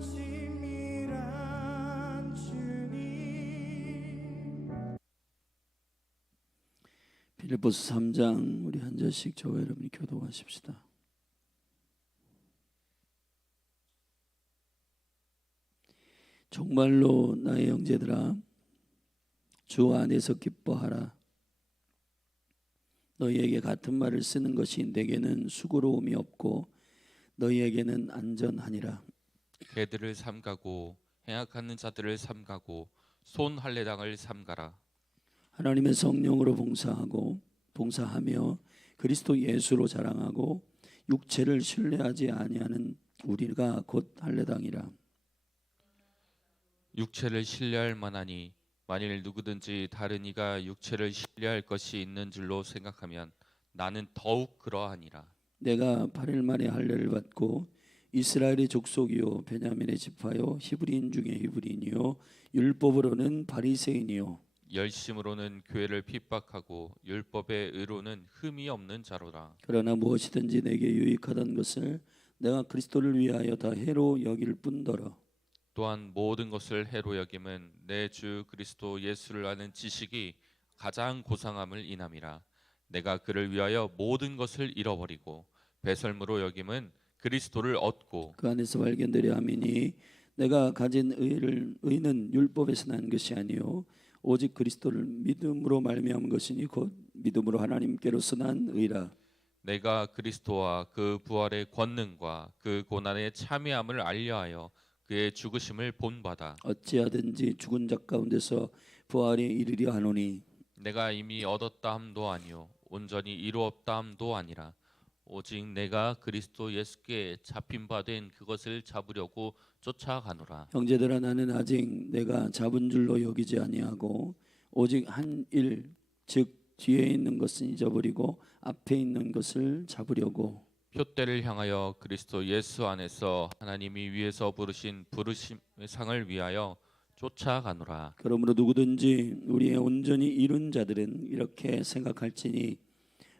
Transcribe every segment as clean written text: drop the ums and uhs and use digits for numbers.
치밀한 주님. 빌립보서 3장 우리 한 절씩 저와 여러분이 교독하십시다. 정말로 나의 형제들아 주 안에서 기뻐하라. 너희에게 같은 말을 쓰는 것이 내게는 수고로움이 없고 너희에게는 안전하니라. 개들을 삼가고 행악하는 자들을 삼가고 손 할례당을 삼가라. 하나님의 성령으로 봉사하며 그리스도 예수로 자랑하고 육체를 신뢰하지 아니하는 우리가 곧 할례당이라. 육체를 신뢰할 만하니 만일 누구든지 다른 이가 육체를 신뢰할 것이 있는 줄로 생각하면 나는 더욱 그러하니라. 내가 8일 만에 할례를 받고 이스라엘의 족속이요 베냐민의 지파요 히브리인 중에 히브리인이요 율법으로는 바리새인이요 열심으로는 교회를 핍박하고 율법의 의로는 흠이 없는 자로라. 그러나 무엇이든지 내게 유익하던 것을 내가 그리스도를 위하여 다 해로 여길 뿐더러 또한 모든 것을 해로 여김은 내 주 그리스도 예수를 아는 지식이 가장 고상함을 인함이라. 내가 그를 위하여 모든 것을 잃어버리고 배설물로 여김은 그리스도를 얻고 그 안에서 발견되려 함이니 내가 가진 의는 율법에서 난 것이 아니요 오직 그리스도를 믿음으로 말미암은 것이니 곧 믿음으로 하나님께로서 난 의라. 내가 그리스도와 그 부활의 권능과 그 고난의 참여함을 알려하여 그의 죽으심을 본받아 어찌하든지 죽은 자 가운데서 부활이 이르려 하노니 내가 이미 얻었다 함도 아니요 온전히 이루었다 함도 아니라 오직 내가 그리스도 예수께 잡힌 바 된 그것을 잡으려고 쫓아가노라. 형제들아 나는 아직 내가 잡은 줄로 여기지 아니하고 오직 한 일 즉 뒤에 있는 것은 잊어버리고 앞에 있는 것을 잡으려고 표대를 향하여 그리스도 예수 안에서 하나님이 위에서 부르신 부르심의 상을 위하여 쫓아가노라. 그러므로 누구든지 우리의 온전히 이룬 자들은 이렇게 생각할지니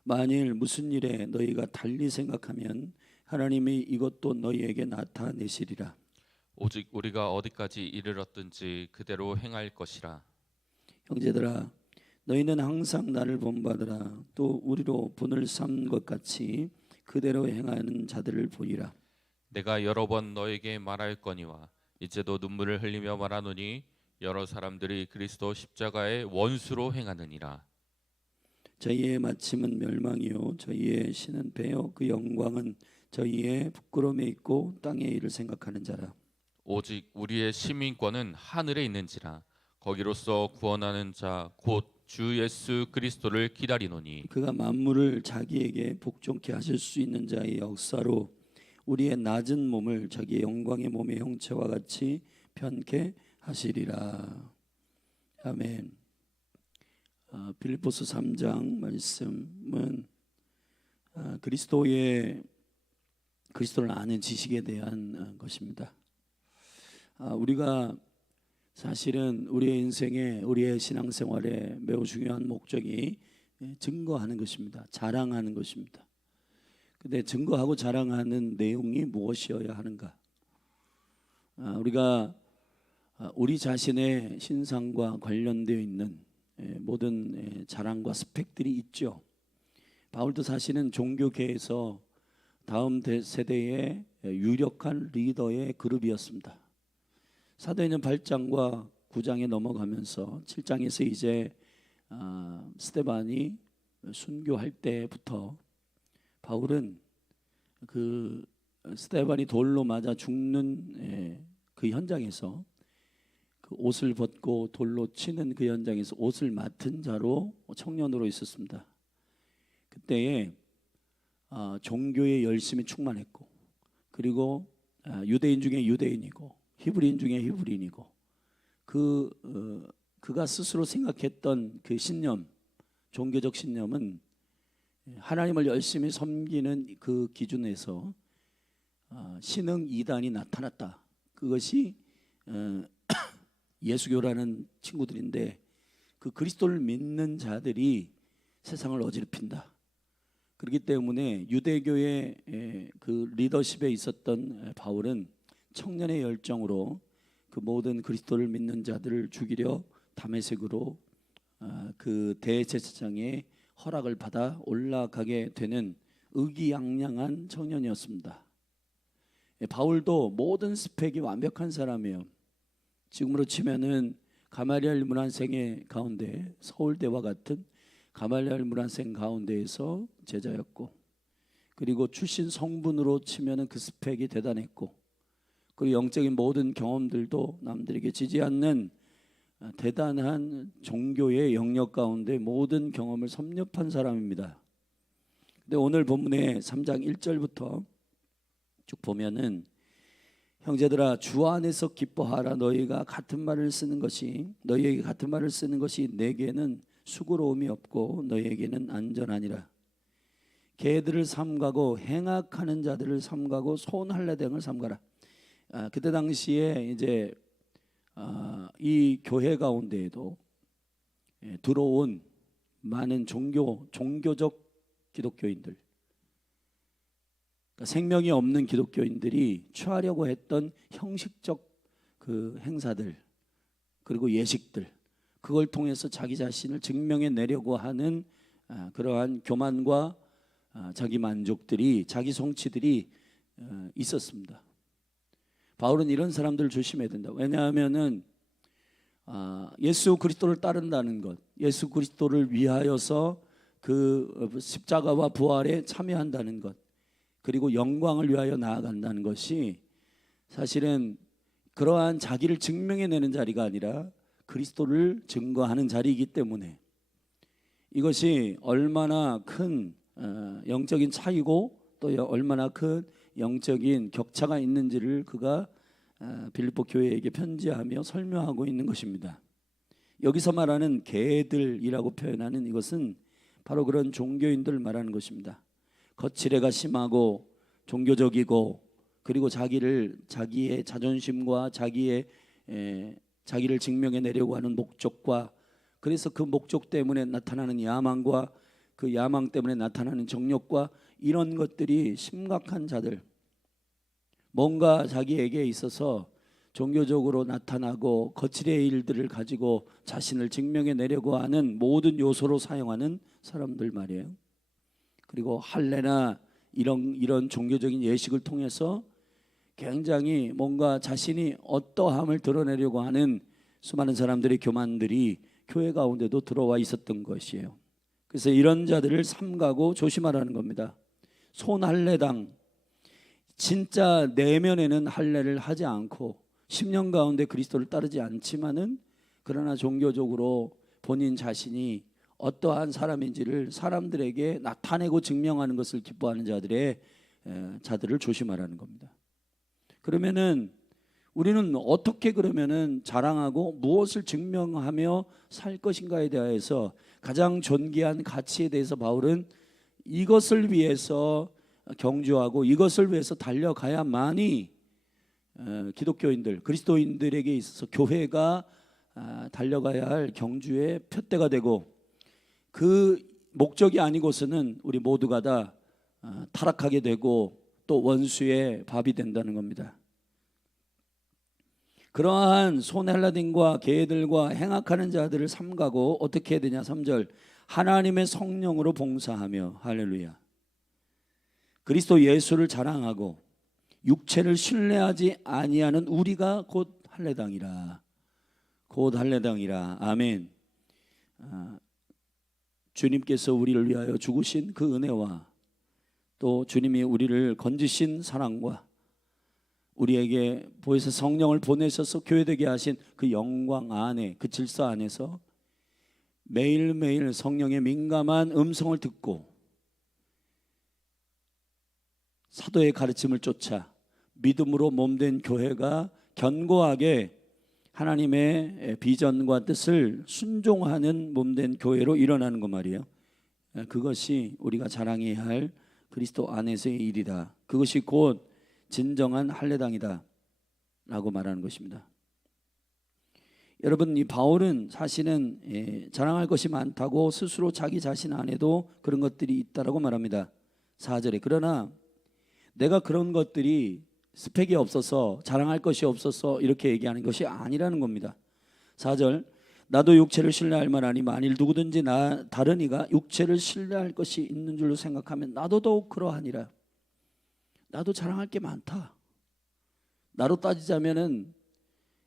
만일 무슨 일에 너희가 달리 생각하면 하나님이 이것도 너희에게 나타내시리라. 오직 우리가 어디까지 이르렀든지 그대로 행할 것이라. 형제들아 너희는 항상 나를 본받으라. 또 우리로 본을 삼은 것 같이 그대로 행하는 자들을 보이라. 내가 여러 번 너에게 말하였거니와 이제도 눈물을 흘리며 말하노니 여러 사람들이 그리스도 십자가의 원수로 행하느니라. 저희의 마침은 멸망이요 저희의 신은 배요 그 영광은 저희의 부끄러움에 있고 땅의 일을 생각하는 자라. 오직 우리의 시민권은 하늘에 있는지라. 거기로서 구원하는 자 곧 주 예수 그리스도를 기다리노니 그가 만물을 자기에게 복종케 하실 수 있는 자의 역사로 우리의 낮은 몸을 자기의 영광의 몸의 형체와 같이 편케 하시리라. 아멘. 빌립보서 3장 말씀은 그리스도를 아는 지식에 대한 것입니다. 우리가 사실은 우리의 인생에 우리의 신앙생활에 매우 중요한 목적이 증거하는 것입니다. 자랑하는 것입니다. 근데 증거하고 자랑하는 내용이 무엇이어야 하는가? 우리가 우리 자신의 신상과 관련되어 있는 모든 자랑과 스펙들이 있죠. 바울도 사실은 종교계에서 다음 세대의 유력한 리더의 그룹이었습니다. 사도행전 8장과 9장에 넘어가면서 7장에서 이제 스데반이 순교할 때부터 바울은 그 스데반이 돌로 맞아 죽는 그 현장에서 그 옷을 벗고 돌로 치는 그 현장에서 옷을 맡은 자로 청년으로 있었습니다. 그때에 종교에 열심히 충만했고 그리고 유대인 중에 유대인이고 히브리인 중에 히브리인이고 그가 스스로 생각했던 그 신념, 종교적 신념은 하나님을 열심히 섬기는 그 기준에서 신흥 이단이 나타났다. 그것이 예수교라는 친구들인데 그 그리스도를 믿는 자들이 세상을 어지럽힌다. 그렇기 때문에 유대교의 그 리더십에 있었던 바울은 청년의 열정으로 그 모든 그리스도를 믿는 자들을 죽이려 다메섹으로 그 대제사장의 허락을 받아 올라가게 되는 의기양양한 청년이었습니다. 바울도 모든 스펙이 완벽한 사람이에요. 지금으로 치면은 가말리엘 문안생의 가운데, 서울대와 같은 가말리엘 문안생 가운데에서 제자였고, 그리고 출신 성분으로 치면은 그 스펙이 대단했고, 그리고 영적인 모든 경험들도 남들에게 지지 않는 대단한 종교의 영역 가운데 모든 경험을 섭렵한 사람입니다. 근데 오늘 본문의 3장 1절부터 쭉 보면은 형제들아 주 안에서 기뻐하라. 너희에게 같은 말을 쓰는 것이 내게는 수고로움이 없고 너희에게는 안전하니라. 개들을 삼가고 행악하는 자들을 삼가고 손할례당을 삼가라. 그때 당시에 이제 이 교회 가운데에도 들어온 많은 종교적 기독교인들, 그러니까 생명이 없는 기독교인들이 취하려고 했던 형식적 그 행사들, 그리고 예식들, 그걸 통해서 자기 자신을 증명해 내려고 하는 그러한 교만과 자기 만족들이, 자기 성취들이 있었습니다. 바울은 이런 사람들을 조심해야 된다. 왜냐하면은 예수 그리스도를 따른다는 것, 예수 그리스도를 위하여서 그 십자가와 부활에 참여한다는 것, 그리고 영광을 위하여 나아간다는 것이 사실은 그러한 자기를 증명해내는 자리가 아니라 그리스도를 증거하는 자리이기 때문에 이것이 얼마나 큰 영적인 차이고 또 얼마나 큰 영적인 격차가 있는지를 그가 빌립보 교회에게 편지하며 설명하고 있는 것입니다. 여기서 말하는 개들이라고 표현하는 이것은 바로 그런 종교인들을 말하는 것입니다. 거칠애가 심하고 종교적이고, 그리고 자기의 자존심과 자기를 증명해 내려고 하는 목적과, 그래서 그 목적 때문에 나타나는 야망과 그 야망 때문에 나타나는 정욕과 이런 것들이 심각한 자들, 뭔가 자기에게 있어서 종교적으로 나타나고 거칠의 일들을 가지고 자신을 증명해 내려고 하는 모든 요소로 사용하는 사람들 말이에요. 그리고 할례나 이런 종교적인 예식을 통해서 굉장히 뭔가 자신이 어떠함을 드러내려고 하는 수많은 사람들의 교만들이 교회 가운데도 들어와 있었던 것이에요. 그래서 이런 자들을 삼가고 조심하라는 겁니다. 손할례당, 진짜 내면에는 할례를 하지 않고 10년 가운데 그리스도를 따르지 않지만은 그러나 종교적으로 본인 자신이 어떠한 사람인지를 사람들에게 나타내고 증명하는 것을 기뻐하는 자들을 조심하라는 겁니다. 그러면은 우리는 어떻게 그러면은 자랑하고 무엇을 증명하며 살 것인가에 대해서 가장 존귀한 가치에 대해서 바울은 이것을 위해서 경주하고 이것을 위해서 달려가야만이 기독교인들, 그리스도인들에게 있어서 교회가 달려가야 할 경주의 표대가 되고, 그 목적이 아니고서는 우리 모두가 다 타락하게 되고 또 원수의 밥이 된다는 겁니다. 그러한 손헬라딘과 개들과 행악하는 자들을 삼가고 어떻게 해야 되냐. 3절 하나님의 성령으로 봉사하며, 할렐루야, 그리스도 예수를 자랑하고 육체를 신뢰하지 아니하는 우리가 곧 할례당이라. 아멘. 주님께서 우리를 위하여 죽으신 그 은혜와 또 주님이 우리를 건지신 사랑과 우리에게 보혜사 성령을 보내셔서 교회되게 하신 그 영광 안에, 그 질서 안에서 매일매일 성령의 민감한 음성을 듣고 사도의 가르침을 쫓아 믿음으로 몸된 교회가 견고하게 하나님의 비전과 뜻을 순종하는 몸된 교회로 일어나는 것 말이에요. 그것이 우리가 자랑해야 할 그리스도 안에서의 일이다. 그것이 곧 진정한 할례당이다 라고 말하는 것입니다. 여러분, 이 바울은 사실은 자랑할 것이 많다고 스스로 자기 자신 안에도 그런 것들이 있다라고 말합니다. 4절에 그러나 내가 그런 것들이 스펙이 없어서 자랑할 것이 없어서 이렇게 얘기하는 것이 아니라는 겁니다. 4절 나도 육체를 신뢰할 만하니 만일 누구든지 다른 이가 육체를 신뢰할 것이 있는 줄로 생각하면 나도 더욱 그러하니라. 나도 자랑할 게 많다. 나로 따지자면은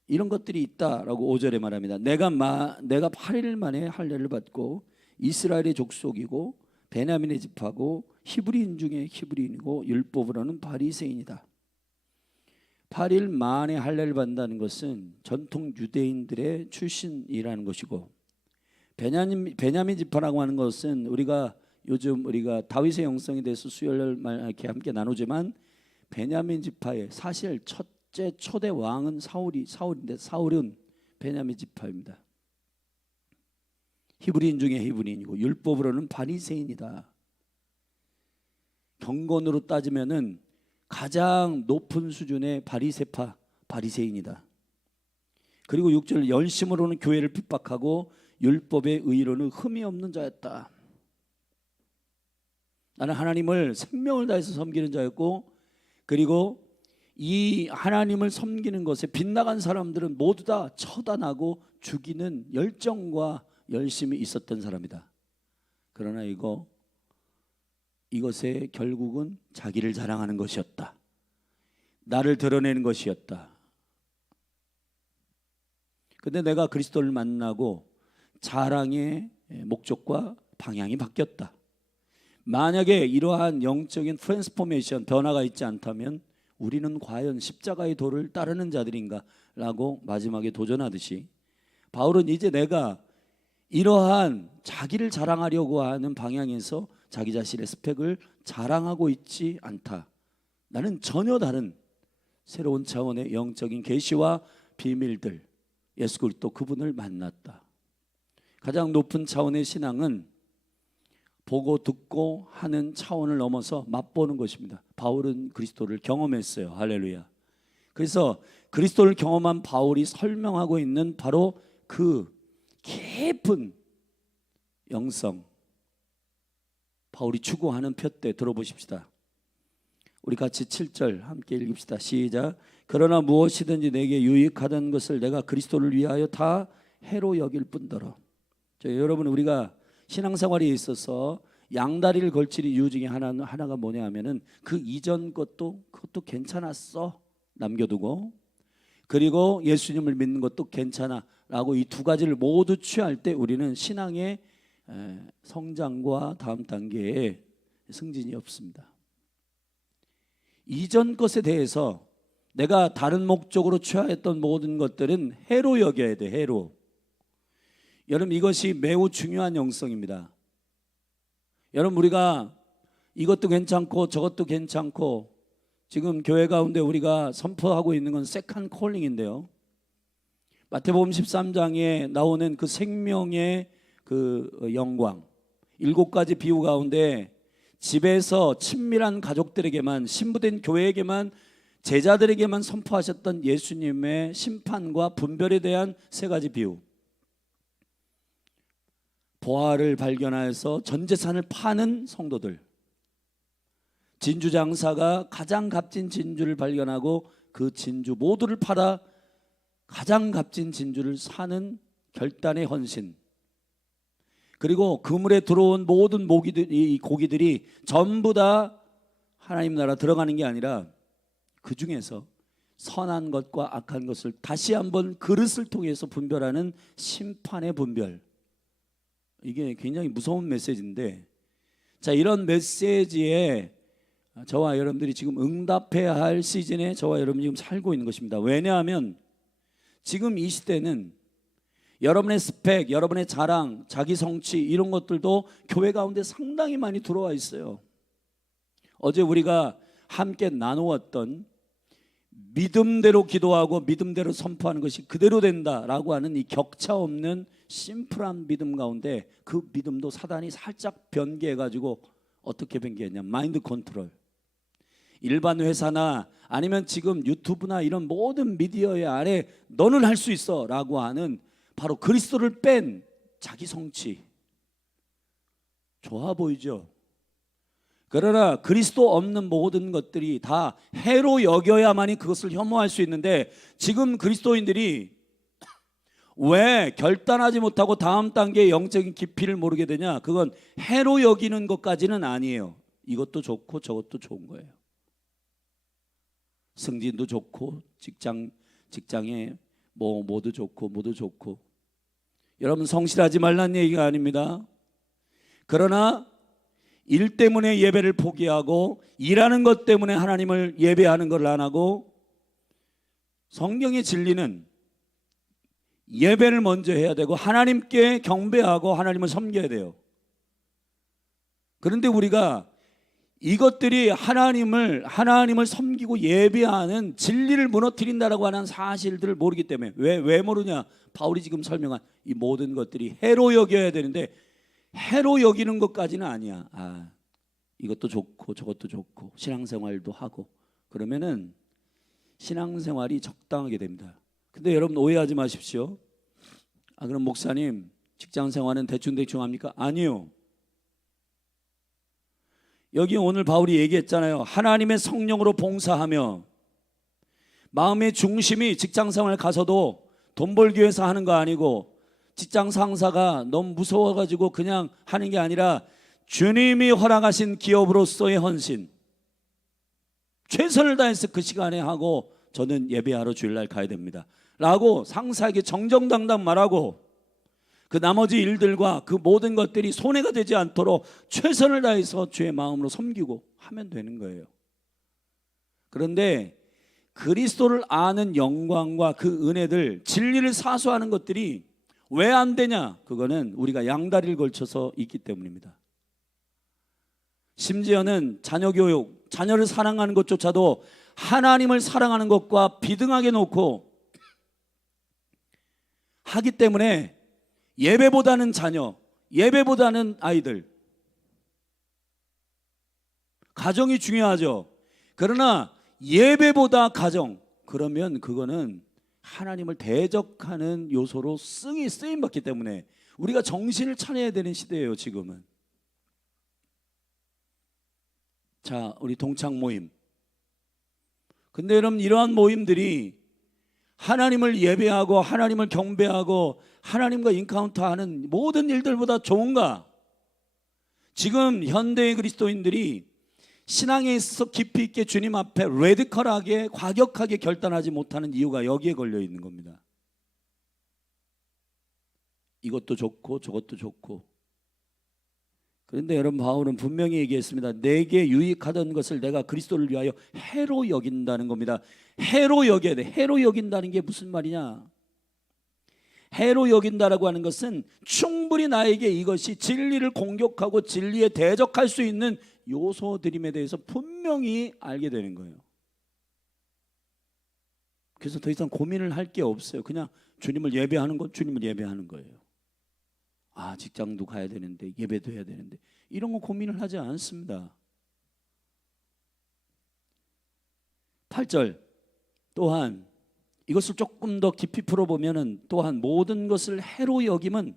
이런 것들이 있다라고 5절에 말합니다. 내가 8일 만에 할례를 받고 이스라엘의 족속이고 베냐민의 집하고 히브리인 중에 히브리인이고 율법으로는 바리새인이다. 8일 만에 할례를 받는다는 것은 전통 유대인들의 출신이라는 것이고, 베냐민 지파라고 하는 것은 요즘 우리가 다윗의 영성에 대해서 수요일 이렇게 함께 나누지만 베냐민 지파의 사실 첫째 초대 왕은 사울인데 사울은 베냐민 지파입니다. 히브리인 중에 히브리인이고 율법으로는 바리새인이다. 경건으로 따지면은 가장 높은 수준의 바리새파, 바리새인이다. 그리고 6절 열심으로는 교회를 핍박하고 율법의 의로는 흠이 없는 자였다. 나는 하나님을 생명을 다해서 섬기는 자였고, 그리고 이 하나님을 섬기는 것에 빗나간 사람들은 모두 다 처단하고 죽이는 열정과 열심이 있었던 사람이다. 그러나 이것의 결국은 자기를 자랑하는 것이었다. 나를 드러내는 것이었다. 근데 내가 그리스도를 만나고 자랑의 목적과 방향이 바뀌었다. 만약에 이러한 영적인 트랜스포메이션, 변화가 있지 않다면 우리는 과연 십자가의 도를 따르는 자들인가? 라고 마지막에 도전하듯이 바울은 이제 내가 이러한 자기를 자랑하려고 하는 방향에서 자기 자신의 스펙을 자랑하고 있지 않다. 나는 전혀 다른 새로운 차원의 영적인 계시와 비밀들, 예수 그리스도 그분을 만났다. 가장 높은 차원의 신앙은 보고 듣고 하는 차원을 넘어서 맛보는 것입니다. 바울은 그리스도를 경험했어요. 할렐루야. 그래서 그리스도를 경험한 바울이 설명하고 있는 바로 그 깊은 영성, 바울이 추구하는 표대 들어보십시다. 우리 같이 7절 함께 읽읍시다. 시작. 그러나 무엇이든지 내게 유익하던 것을 내가 그리스도를 위하여 다 해로 여길 뿐더러. 여러분, 우리가 신앙생활에 있어서 양다리를 걸칠 이유 중에 하나가 뭐냐 하면은 그 이전 그것도 괜찮았어 남겨두고, 그리고 예수님을 믿는 것도 괜찮아 라고 이 두 가지를 모두 취할 때 우리는 신앙의 성장과 다음 단계에 승진이 없습니다. 이전 것에 대해서 내가 다른 목적으로 취하였던 모든 것들은 해로 여겨야 돼. 해로. 여러분, 이것이 매우 중요한 영성입니다. 여러분, 우리가 이것도 괜찮고 저것도 괜찮고 지금 교회 가운데 우리가 선포하고 있는 건 세컨 콜링인데요, 마태복음 13장에 나오는 그 생명의 그 영광, 7가지 비유 가운데 집에서 친밀한 가족들에게만, 신부된 교회에게만, 제자들에게만 선포하셨던 예수님의 심판과 분별에 대한 3가지 비유. 보화를 발견하여서 전 재산을 파는 성도들, 진주 장사가 가장 값진 진주를 발견하고 그 진주 모두를 팔아 가장 값진 진주를 사는 결단의 헌신, 그리고 그물에 들어온 모든 고기들이 전부 다 하나님 나라 들어가는 게 아니라 그 중에서 선한 것과 악한 것을 다시 한번 그릇을 통해서 분별하는 심판의 분별. 이게 굉장히 무서운 메시지인데, 자, 이런 메시지에 저와 여러분들이 지금 응답해야 할 시즌에 저와 여러분이 지금 살고 있는 것입니다. 왜냐하면 지금 이 시대는 여러분의 스펙, 여러분의 자랑, 자기 성취 이런 것들도 교회 가운데 상당히 많이 들어와 있어요. 어제 우리가 함께 나누었던 믿음대로 기도하고 믿음대로 선포하는 것이 그대로 된다라고 하는 이 격차 없는 심플한 믿음 가운데 그 믿음도 사단이 살짝 변개해가지고 어떻게 변개했냐, 마인드 컨트롤. 일반 회사나 아니면 지금 유튜브나 이런 모든 미디어의 아래 너는 할 수 있어 라고 하는 바로 그리스도를 뺀 자기 성취. 좋아 보이죠? 그러나 그리스도 없는 모든 것들이 다 해로 여겨야만이 그것을 혐오할 수 있는데, 지금 그리스도인들이 왜 결단하지 못하고 다음 단계의 영적인 깊이를 모르게 되냐? 그건 해로 여기는 것까지는 아니에요. 이것도 좋고 저것도 좋은 거예요. 승진도 좋고 직장에 뭐도 좋고 뭐도 좋고. 여러분, 성실하지 말라는 얘기가 아닙니다. 그러나 일 때문에 예배를 포기하고 일하는 것 때문에 하나님을 예배하는 걸 안 하고, 성경의 진리는 예배를 먼저 해야 되고 하나님께 경배하고 하나님을 섬겨야 돼요. 그런데 우리가 이것들이 하나님을 섬기고 예배하는 진리를 무너뜨린다라고 하는 사실들을 모르기 때문에. 왜 모르냐? 바울이 지금 설명한 이 모든 것들이 해로 여겨야 되는데, 해로 여기는 것까지는 아니야. 이것도 좋고 저것도 좋고 신앙생활도 하고, 그러면은 신앙생활이 적당하게 됩니다. 근데 여러분, 오해하지 마십시오. 그럼 목사님, 직장생활은 대충대충 합니까? 아니요. 여기 오늘 바울이 얘기했잖아요. 하나님의 성령으로 봉사하며, 마음의 중심이 직장생활 가서도 돈 벌기 위해서 하는 거 아니고, 직장 상사가 너무 무서워가지고 그냥 하는 게 아니라 주님이 허락하신 기업으로서의 헌신, 최선을 다해서 그 시간에 하고 저는 예배하러 주일날 가야 됩니다 라고 상사에게 정정당당 말하고, 그 나머지 일들과 그 모든 것들이 손해가 되지 않도록 최선을 다해서 주의 마음으로 섬기고 하면 되는 거예요. 그런데 그리스도를 아는 영광과 그 은혜들, 진리를 사수하는 것들이 왜 안 되냐? 그거는 우리가 양다리를 걸쳐서 있기 때문입니다. 심지어는 자녀 교육, 자녀를 사랑하는 것조차도 하나님을 사랑하는 것과 비등하게 놓고 하기 때문에, 예배보다는 자녀, 예배보다는 아이들, 가정이 중요하죠. 그러나 예배보다 가정, 그러면 그거는 하나님을 대적하는 요소로 쓰임받기 때문에 우리가 정신을 차려야 되는 시대예요, 지금은. 자, 우리 동창 모임. 근데 여러분, 이러한 모임들이 하나님을 예배하고 하나님을 경배하고 하나님과 인카운터하는 모든 일들보다 좋은가? 지금 현대의 그리스도인들이 신앙에 있어서 깊이 있게 주님 앞에 레디컬하게, 과격하게 결단하지 못하는 이유가 여기에 걸려 있는 겁니다. 이것도 좋고 저것도 좋고. 그런데 여러분, 바울은 분명히 얘기했습니다. 내게 유익하던 것을 내가 그리스도를 위하여 해로 여긴다는 겁니다. 해로 여겨야 돼. 해로 여긴다는 게 무슨 말이냐? 해로 여긴다라고 하는 것은 충분히 나에게 이것이 진리를 공격하고 진리에 대적할 수 있는 요소들임에 대해서 분명히 알게 되는 거예요. 그래서 더 이상 고민을 할 게 없어요. 그냥 주님을 예배하는 건 주님을 예배하는 거예요. 직장도 가야 되는데, 예배도 해야 되는데, 이런 거 고민을 하지 않습니다. 8절 또한 이것을 조금 더 깊이 풀어보면은, 또한 모든 것을 해로 여김은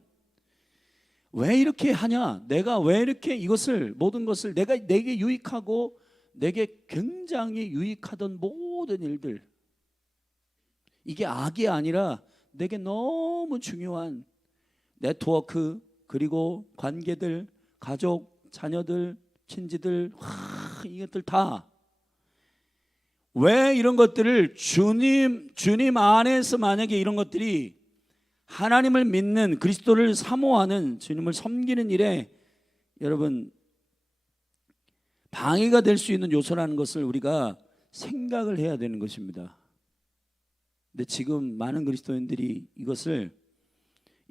왜 이렇게 하냐? 내가 왜 이렇게 이것을, 모든 것을 내게 유익하고 내게 굉장히 유익하던 모든 일들, 이게 악이 아니라 내게 너무 중요한 네트워크, 그리고 관계들, 가족, 자녀들, 친지들, 이것들 다, 왜 이런 것들을 주님 안에서, 만약에 이런 것들이 하나님을 믿는, 그리스도를 사모하는, 주님을 섬기는 일에 여러분 방해가 될 수 있는 요소라는 것을 우리가 생각을 해야 되는 것입니다. 근데 지금 많은 그리스도인들이 이것을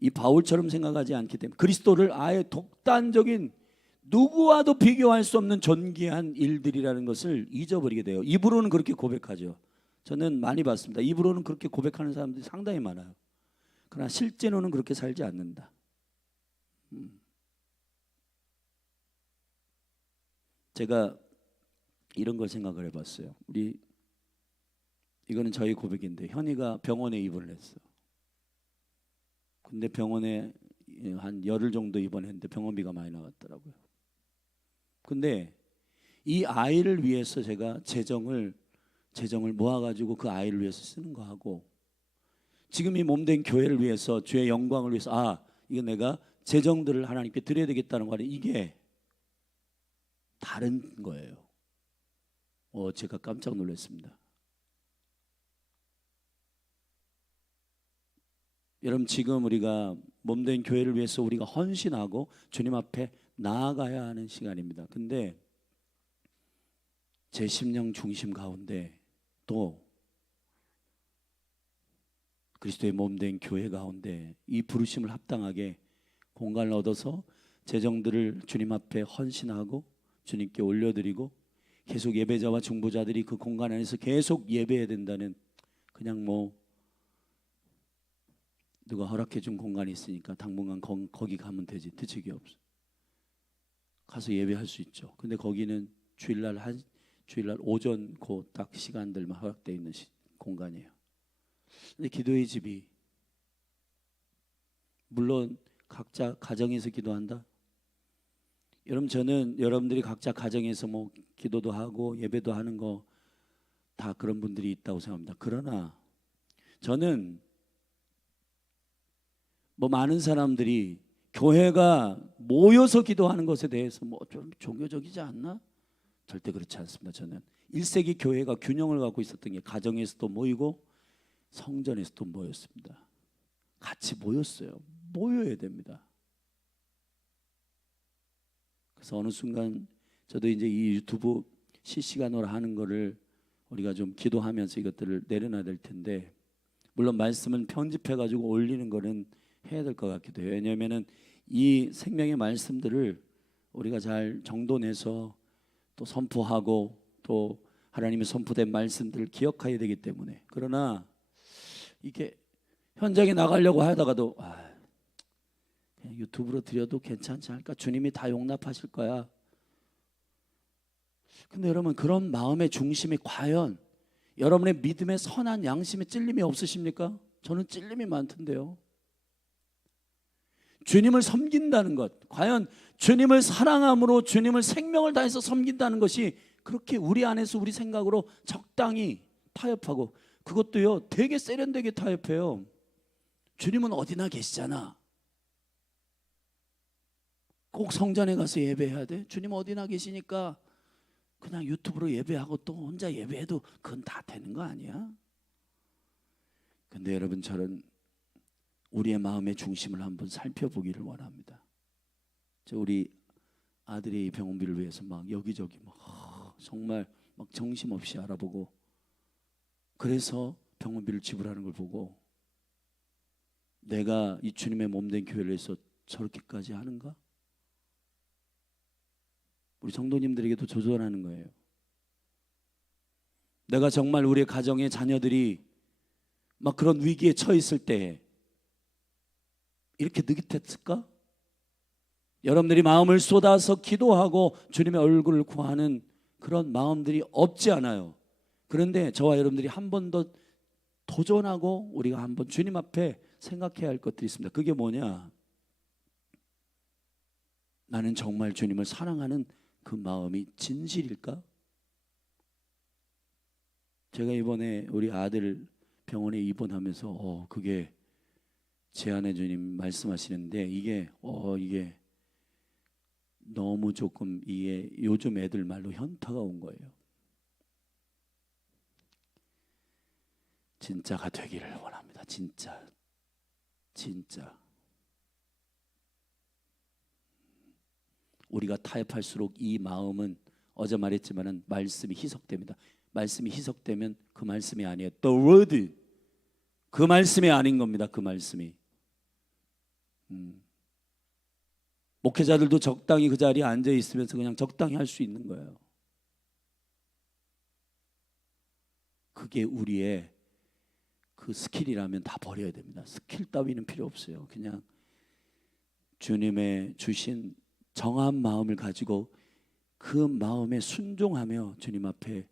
이 바울처럼 생각하지 않기 때문에, 그리스도를 아예 독단적인, 누구와도 비교할 수 없는 존귀한 일들이라는 것을 잊어버리게 돼요. 입으로는 그렇게 고백하죠. 저는 많이 봤습니다. 입으로는 그렇게 고백하는 사람들이 상당히 많아요. 그러나 실제로는 그렇게 살지 않는다. 제가 이런 걸 생각을 해봤어요. 이거는 저희 고백인데, 현이가 병원에 입원을 했어. 근데 병원에 한 열흘 정도 입원했는데 병원비가 많이 나왔더라고요. 근데 이 아이를 위해서 제가 재정을 모아가지고 그 아이를 위해서 쓰는 거하고, 지금 이 몸된 교회를 위해서 주의 영광을 위해서 이거 내가 재정들을 하나님께 드려야 되겠다는 거 아니에요. 이게 다른 거예요. 제가 깜짝 놀랐습니다. 여러분, 지금 우리가 몸된 교회를 위해서 우리가 헌신하고 주님 앞에 나아가야 하는 시간입니다. 근데 제 심령 중심 가운데 또 그리스도의 몸된 교회 가운데 이 부르심을 합당하게 공간을 얻어서 재정들을 주님 앞에 헌신하고 주님께 올려드리고 계속 예배자와 중보자들이 그 공간 안에서 계속 예배해야 된다는, 그냥 누가 허락해 준 공간이 있으니까 당분간 거기 가면 되지, 특색이 없어. 가서 예배할 수 있죠. 근데 거기는 주일날 오전 그 딱 시간들만 허락되어 있는 공간이에요. 근데 기도의 집이, 물론 각자 가정에서 기도한다. 여러분, 저는 여러분들이 각자 가정에서 기도도 하고 예배도 하는 거 다 그런 분들이 있다고 생각합니다. 그러나 저는 많은 사람들이 교회가 모여서 기도하는 것에 대해서 좀 종교적이지 않나? 절대 그렇지 않습니다. 저는 1세기 교회가 균형을 갖고 있었던 게 가정에서도 모이고 성전에서도 모였습니다. 같이 모였어요. 모여야 됩니다. 그래서 어느 순간 저도 이제 이 유튜브 실시간으로 하는 거를 우리가 좀 기도하면서 이것들을 내려놔야 될 텐데, 물론 말씀은 편집해 가지고 올리는 거는 해야 될 것 같기도 해요. 왜냐하면은 이 생명의 말씀들을 우리가 잘 정돈해서 또 선포하고 또 하나님의 선포된 말씀들을 기억해야 되기 때문에. 그러나 이게 현장에 나가려고 하다가도 그냥 유튜브로 드려도 괜찮지 않을까? 주님이 다 용납하실 거야. 근데 여러분, 그런 마음의 중심이 과연 여러분의 믿음의 선한 양심에 찔림이 없으십니까? 저는 찔림이 많던데요. 주님을 섬긴다는 것, 과연 주님을 사랑함으로 주님을 생명을 다해서 섬긴다는 것이 그렇게 우리 안에서 우리 생각으로 적당히 타협하고, 그것도요 되게 세련되게 타협해요. 주님은 어디나 계시잖아. 꼭 성전에 가서 예배해야 돼? 주님 어디나 계시니까 그냥 유튜브로 예배하고 또 혼자 예배해도 그건 다 되는 거 아니야? 근데 여러분, 저는 우리의 마음의 중심을 한번 살펴보기를 원합니다. 우리 아들이 병원비를 위해서 여기저기 정말 정신없이 알아보고, 그래서 병원비를 지불하는 걸 보고 내가 이 주님의 몸된 교회를 위해서 저렇게까지 하는가? 우리 성도님들에게도 조절하는 거예요. 내가 정말 우리의 가정의 자녀들이 그런 위기에 처했을 때 이렇게 느긋했을까? 여러분들이 마음을 쏟아서 기도하고 주님의 얼굴을 구하는 그런 마음들이 없지 않아요. 그런데 저와 여러분들이 한 번 더 도전하고 우리가 한번 주님 앞에 생각해야 할 것들이 있습니다. 그게 뭐냐? 나는 정말 주님을 사랑하는 그 마음이 진실일까? 제가 이번에 우리 아들 병원에 입원하면서 그게 제 안에 주님 말씀하시는데, 이게 너무 조금 이게 요즘 애들 말로 현타가 온 거예요. 진짜가 되기를 원합니다. 진짜. 우리가 타협할수록 이 마음은, 어제 말했지만은 말씀이 희석됩니다. 말씀이 희석되면 그 말씀이 아니에요. The word, 그 말씀이 아닌 겁니다. 그 말씀이. 목회자들도 적당히 그 자리에 앉아 있으면서 그냥 적당히 할 수 있는 거예요. 그게 우리의 그 스킬이라면 다 버려야 됩니다. 스킬 따위는 필요 없어요. 그냥 주님의 주신 정한 마음을 가지고 그 마음에 순종하며 주님 앞에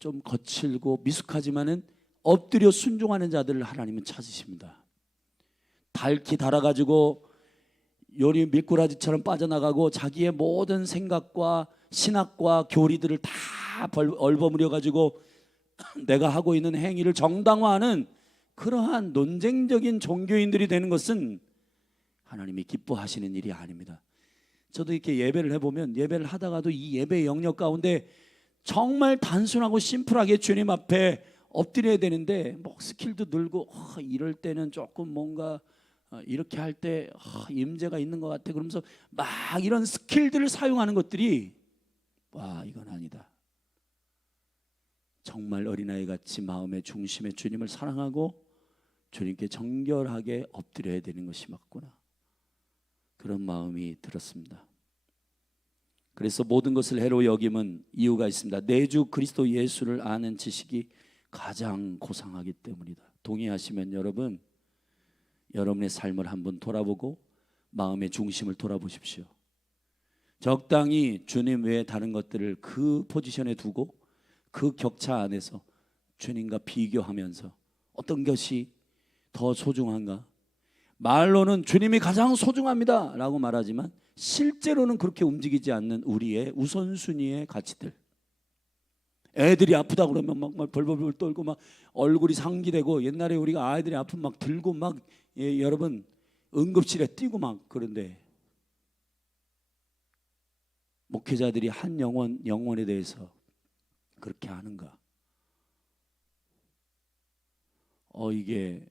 좀 거칠고 미숙하지만은 엎드려 순종하는 자들을 하나님은 찾으십니다. 닳기 달아가지고 요리 미꾸라지처럼 빠져나가고 자기의 모든 생각과 신학과 교리들을 다 얼버무려 가지고 내가 하고 있는 행위를 정당화하는 그러한 논쟁적인 종교인들이 되는 것은 하나님이 기뻐하시는 일이 아닙니다. 저도 이렇게 예배를 해보면 예배를 하다가도 이 예배의 영역 가운데 정말 단순하고 심플하게 주님 앞에 엎드려야 되는데 뭐 스킬도 늘고 이럴 때는 조금 뭔가 이렇게 할 때 임재가 있는 것 같아 그러면서 막 이런 스킬들을 사용하는 것들이 와 이건 아니다. 정말 어린아이 같이 마음의 중심에 주님을 사랑하고 주님께 정결하게 엎드려야 되는 것이 맞구나. 그런 마음이 들었습니다. 그래서 모든 것을 해로 여김은 이유가 있습니다. 내 주 그리스도 예수를 아는 지식이 가장 고상하기 때문이다. 동의하시면 여러분, 여러분의 삶을 한번 돌아보고 마음의 중심을 돌아보십시오. 적당히 주님 외에 다른 것들을 그 포지션에 두고 그 격차 안에서 주님과 비교하면서 어떤 것이 더 소중한가? 말로는 주님이 가장 소중합니다 라고 말하지만 실제로는 그렇게 움직이지 않는 우리의 우선순위의 가치들. 애들이 아프다 그러면 막 벌벌벌 떨고 막 얼굴이 상기되고, 옛날에 우리가 아이들이 아프면 막 들고 막 여러분 응급실에 뛰고 막 그런데 목회자들이 한 영혼에 대해서 그렇게 하는가? 이게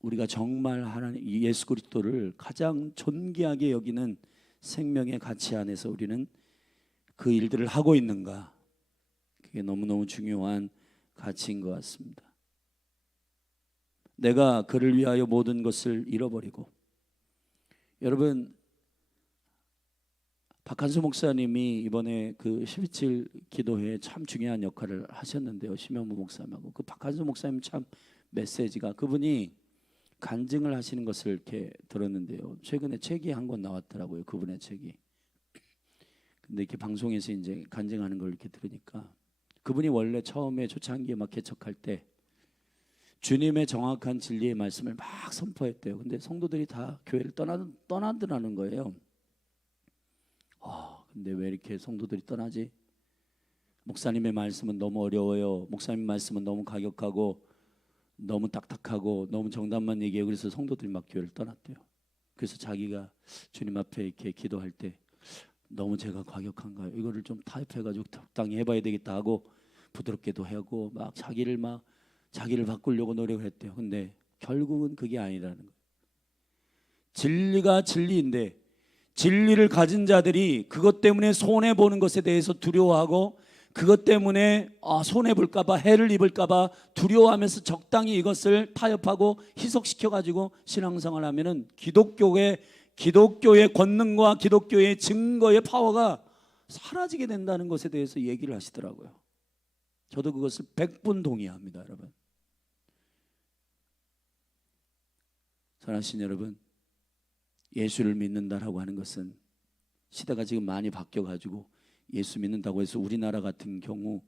우리가 정말 하나님 예수 그리스도를 가장 존귀하게 여기는 생명의 가치 안에서 우리는 그 일들을 하고 있는가? 그게 너무너무 중요한 가치인 것 같습니다. 내가 그를 위하여 모든 것을 잃어버리고, 여러분 박한수 목사님이 이번에 그 12.7 기도회에 참 중요한 역할을 하셨는데요. 심현무 목사님하고 그 박한수 목사님 참 메시지가, 그분이 간증을 하시는 것을 이렇게 들었는데요. 최근에 책이 한 권 나왔더라고요. 그분의 책이. 근데 이렇게 방송에서 이제 간증하는 걸 이렇게 들으니까, 그분이 원래 처음에 초창기에 막 개척할 때 주님의 정확한 진리의 말씀을 막 선포했대요. 근데 성도들이 다 교회를 떠나더라는 거예요. 근데 왜 이렇게 성도들이 떠나지? 목사님의 말씀은 너무 어려워요. 목사님 말씀은 너무 가격하고 너무 딱딱하고 너무 정답만 얘기해요. 그래서 성도들이 막 교회를 떠났대요. 그래서 자기가 주님 앞에 이렇게 기도할 때 너무 제가 과격한가요? 이거를 좀 타협해가지고 적당히 해봐야 되겠다 하고 부드럽게도 하고 막 자기를 바꾸려고 노력을 했대요. 근데 결국은 그게 아니라는 거예요. 진리가 진리인데 진리를 가진 자들이 그것 때문에 손해보는 것에 대해서 두려워하고, 그것 때문에 손해볼까 봐, 해를 입을까 봐 두려워하면서 적당히 이것을 타협하고 희석시켜가지고 신앙생활을 하면은 기독교의 권능과 기독교의 증거의 파워가 사라지게 된다는 것에 대해서 얘기를 하시더라고요. 저도 그것을 100분 동의합니다. 여러분, 사랑하신 여러분, 예수를 믿는다라고 하는 것은 시대가 지금 많이 바뀌어가지고 예수 믿는다고 해서 우리나라 같은 경우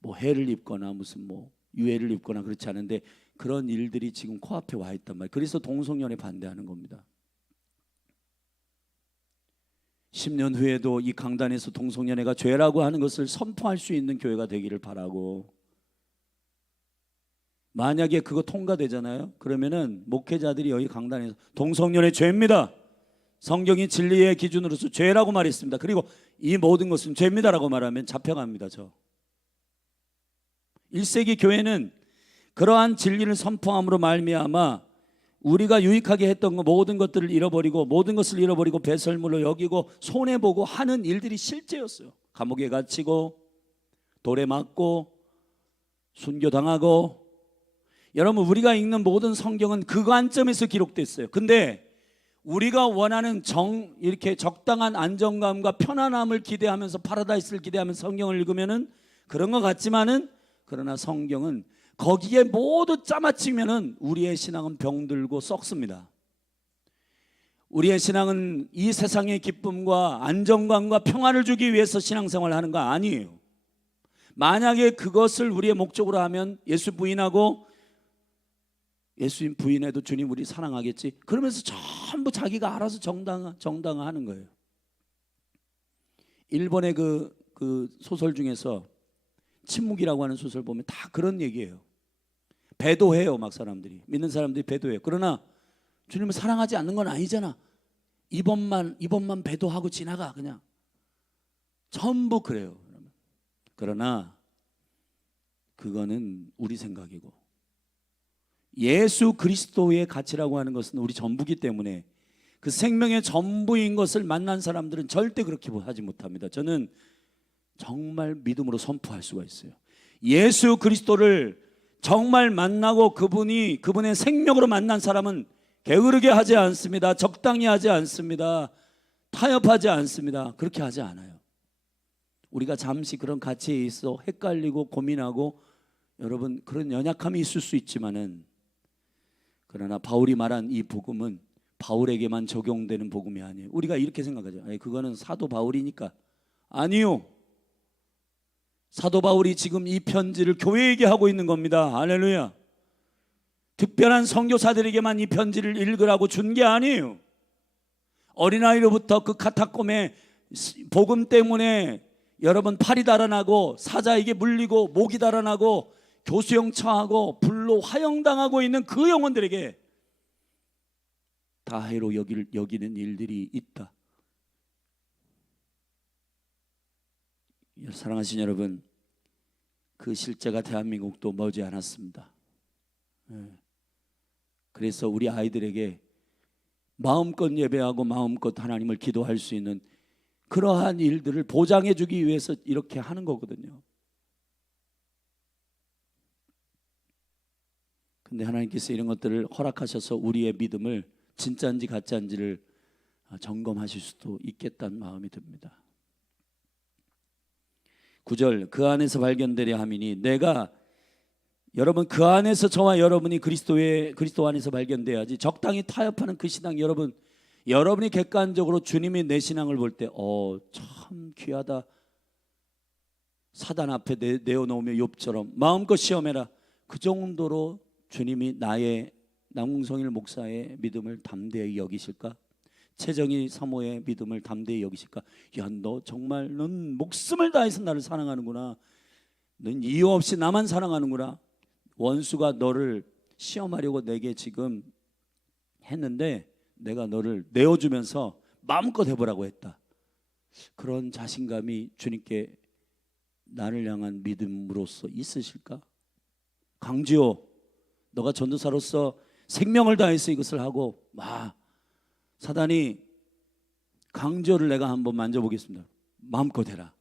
뭐 해를 입거나 무슨 뭐 유해를 입거나 그렇지 않은데, 그런 일들이 지금 코앞에 와 있단 말이에요. 그래서 동성연애 반대하는 겁니다. 10년 후에도 이 강단에서 동성연애가 죄라고 하는 것을 선포할 수 있는 교회가 되기를 바라고, 만약에 그거 통과되잖아요. 그러면은 목회자들이 여기 강단에서 동성연애 죄입니다, 성경이 진리의 기준으로서 죄라고 말했습니다, 그리고 이 모든 것은 죄입니다라고 말하면 잡혀갑니다. 1세기 교회는 그러한 진리를 선포함으로 말미암아 우리가 유익하게 했던 모든 것들을 잃어버리고, 모든 것을 잃어버리고 배설물로 여기고 손해보고 하는 일들이 실제였어요. 감옥에 갇히고 돌에 맞고 순교당하고. 여러분, 우리가 읽는 모든 성경은 그 관점에서 기록됐어요. 근데 우리가 원하는 이렇게 적당한 안정감과 편안함을 기대하면서, 파라다이스를 기대하면서 성경을 읽으면은 그런 것 같지만은, 그러나 성경은 거기에 모두 짜맞추면은 우리의 신앙은 병들고 썩습니다. 우리의 신앙은 이 세상의 기쁨과 안정감과 평안을 주기 위해서 신앙생활을 하는 거 아니에요. 만약에 그것을 우리의 목적으로 하면 예수 부인하고, 예수님 부인해도 주님 우리 사랑하겠지, 그러면서 전부 자기가 알아서 정당화하는 거예요. 일본의 그 소설 중에서 침묵이라고 하는 소설 보면 다 그런 얘기예요. 배도해요. 막 사람들이, 믿는 사람들이 배도해요. 그러나 주님을 사랑하지 않는 건 아니잖아. 이번만 배도하고 지나가. 그냥 전부 그래요. 그러나 그거는 우리 생각이고, 예수 그리스도의 가치라고 하는 것은 우리 전부기 때문에 그 생명의 전부인 것을 만난 사람들은 절대 그렇게 하지 못합니다. 저는 정말 믿음으로 선포할 수가 있어요. 예수 그리스도를 정말 만나고 그분의 생명으로 만난 사람은 게으르게 하지 않습니다. 적당히 하지 않습니다. 타협하지 않습니다. 그렇게 하지 않아요. 우리가 잠시 그런 가치에 있어 헷갈리고 고민하고, 여러분, 그런 연약함이 있을 수 있지만은, 그러나 바울이 말한 이 복음은 바울에게만 적용되는 복음이 아니에요. 우리가 이렇게 생각하죠. 그거는 사도 바울이니까. 아니요. 사도 바울이 지금 이 편지를 교회에게 하고 있는 겁니다. 할렐루야. 특별한 선교사들에게만 이 편지를 읽으라고 준 게 아니에요. 어린아이로부터 그 카타콤에 복음 때문에 여러분 팔이 달아나고 사자에게 물리고 목이 달아나고 교수형 처하고 불로 화형당하고 있는 그 영혼들에게 다해로 여기는 일들이 있다. 사랑하신 여러분, 그 실제가 대한민국도 머지 않았습니다. 그래서 우리 아이들에게 마음껏 예배하고 마음껏 하나님을 기도할 수 있는 그러한 일들을 보장해 주기 위해서 이렇게 하는 거거든요. 근데 하나님께서 이런 것들을 허락하셔서 우리의 믿음을 진짜인지 가짜인지를 점검하실 수도 있겠다는 마음이 듭니다. 9절, 그 안에서 발견되려 함이니, 내가 여러분 그 안에서 저와 여러분이 그리스도 안에서 발견돼야지. 적당히 타협하는 그 신앙, 여러분이 객관적으로 주님이 내 신앙을 볼 때 참 귀하다, 사단 앞에 내어놓으며 욥처럼 마음껏 시험해라, 그 정도로 주님이 나의 남궁성일 목사의 믿음을 담대히 여기실까? 최정희 사모의 믿음을 담대히 여기실까? 야, 너 정말 넌 목숨을 다해서 나를 사랑하는구나. 넌 이유 없이 나만 사랑하는구나. 원수가 너를 시험하려고 내게 지금 했는데 내가 너를 내어주면서 마음껏 해보라고 했다. 그런 자신감이 주님께 나를 향한 믿음으로서 있으실까? 강지호, 너가 전도사로서 생명을 다해서 이것을 하고, 사단이 강지호를 내가 한번 만져보겠습니다. 마음껏 해라.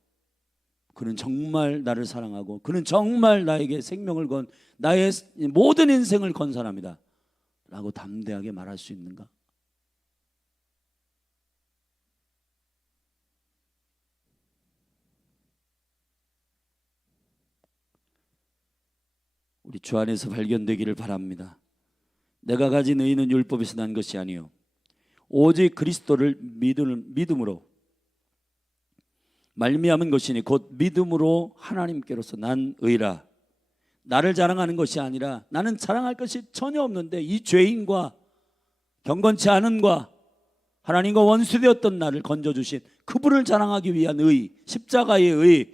그는 정말 나를 사랑하고 그는 정말 나에게 생명을 건, 나의 모든 인생을 건 사람이다 라고 담대하게 말할 수 있는가? 우리 주 안에서 발견되기를 바랍니다. 내가 가진 의는 율법에서 난 것이 아니요 오직 그리스도를 믿음으로 말미암은 것이니 곧 믿음으로 하나님께로서 난 의라. 나를 자랑하는 것이 아니라, 나는 자랑할 것이 전혀 없는데 이 죄인과 경건치 않음과 하나님과 원수되었던 나를 건져주신 그분을 자랑하기 위한 의, 십자가의 의,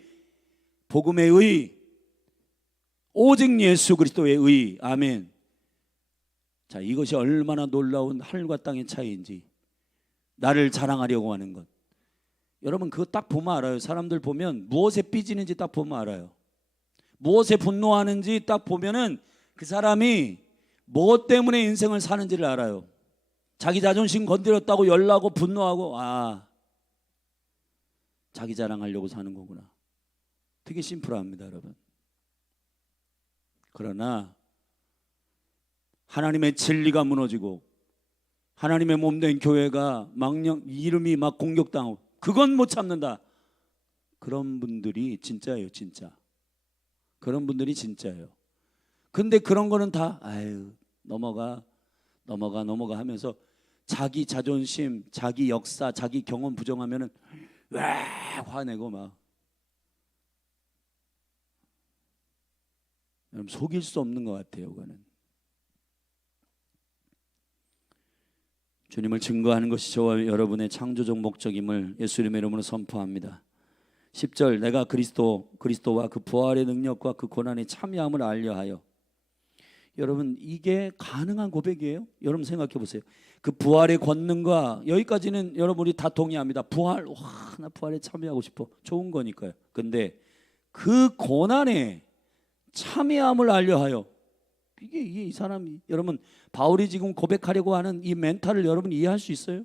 복음의 의, 오직 예수 그리스도의 의. 아멘. 자, 이것이 얼마나 놀라운 하늘과 땅의 차이인지, 나를 자랑하려고 하는 것. 여러분 그거 딱 보면 알아요. 사람들 보면 무엇에 삐지는지 딱 보면 알아요. 무엇에 분노하는지 딱 보면은 그 사람이 무엇 때문에 인생을 사는지를 알아요. 자기 자존심 건드렸다고 열나고 분노하고, 자기 자랑하려고 사는 거구나. 되게 심플합니다, 여러분. 그러나 하나님의 진리가 무너지고 하나님의 몸된 교회가 이름이 막 공격당하고, 그건 못 참는다. 그런 분들이 진짜예요, 진짜. 그런 분들이 진짜예요. 근데 그런 거는 다 넘어가 하면서 자기 자존심, 자기 역사, 자기 경험 부정하면은 화내고 막. 여러분 속일 수 없는 것 같아요, 그거는. 주님을 증거하는 것이 저와 여러분의 창조적 목적임을 예수님의 이름으로 선포합니다. 10절 내가 그리스도와 그 부활의 능력과 그 고난의 참여함을 알려하여. 여러분 이게 가능한 고백이에요? 여러분 생각해 보세요. 그 부활의 권능과 여기까지는 여러분이 다 동의합니다. 부활, 와, 나 부활에 참여하고 싶어. 좋은 거니까요. 근데 그 고난에 참여함을 알려하여. 이게 이 사람이, 여러분 바울이 지금 고백하려고 하는 이 멘탈을 여러분 이해할 수 있어요?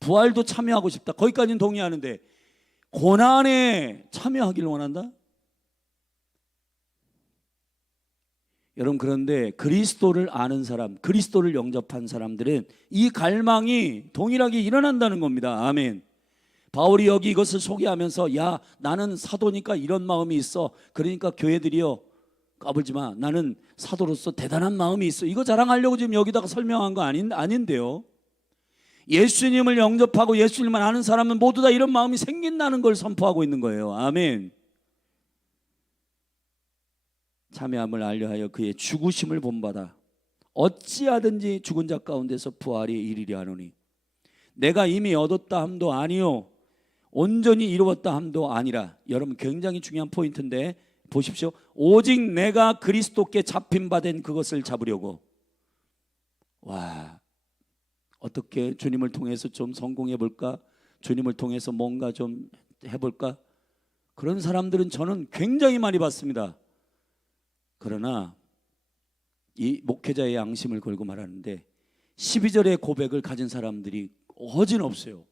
부활도 참여하고 싶다. 거기까지는 동의하는데 고난에 참여하기를 원한다? 여러분 그런데 그리스도를 아는 사람, 그리스도를 영접한 사람들은 이 갈망이 동일하게 일어난다는 겁니다. 아멘. 바울이 여기 이것을 소개하면서 야 나는 사도니까 이런 마음이 있어. 그러니까 교회들이요 까불지 마. 나는 사도로서 대단한 마음이 있어. 이거 자랑하려고 지금 여기다가 설명한 거 아닌데요. 예수님을 영접하고 예수님만 아는 사람은 모두 다 이런 마음이 생긴다는 걸 선포하고 있는 거예요. 아멘. 참여함을 알려하여 그의 죽으심을 본받아 어찌하든지 죽은 자 가운데서 부활이 이르려 하노니 내가 이미 얻었다 함도 아니요 온전히 이루었다 함도 아니라. 여러분 굉장히 중요한 포인트인데 보십시오. 오직 내가 그리스도께 잡힌 바 된 그것을 잡으려고. 와, 어떻게 주님을 통해서 좀 성공해 볼까? 주님을 통해서 뭔가 좀 해볼까? 그런 사람들은 저는 굉장히 많이 봤습니다. 그러나 이 목회자의 양심을 걸고 말하는데 12절의 고백을 가진 사람들이 어진 없어요.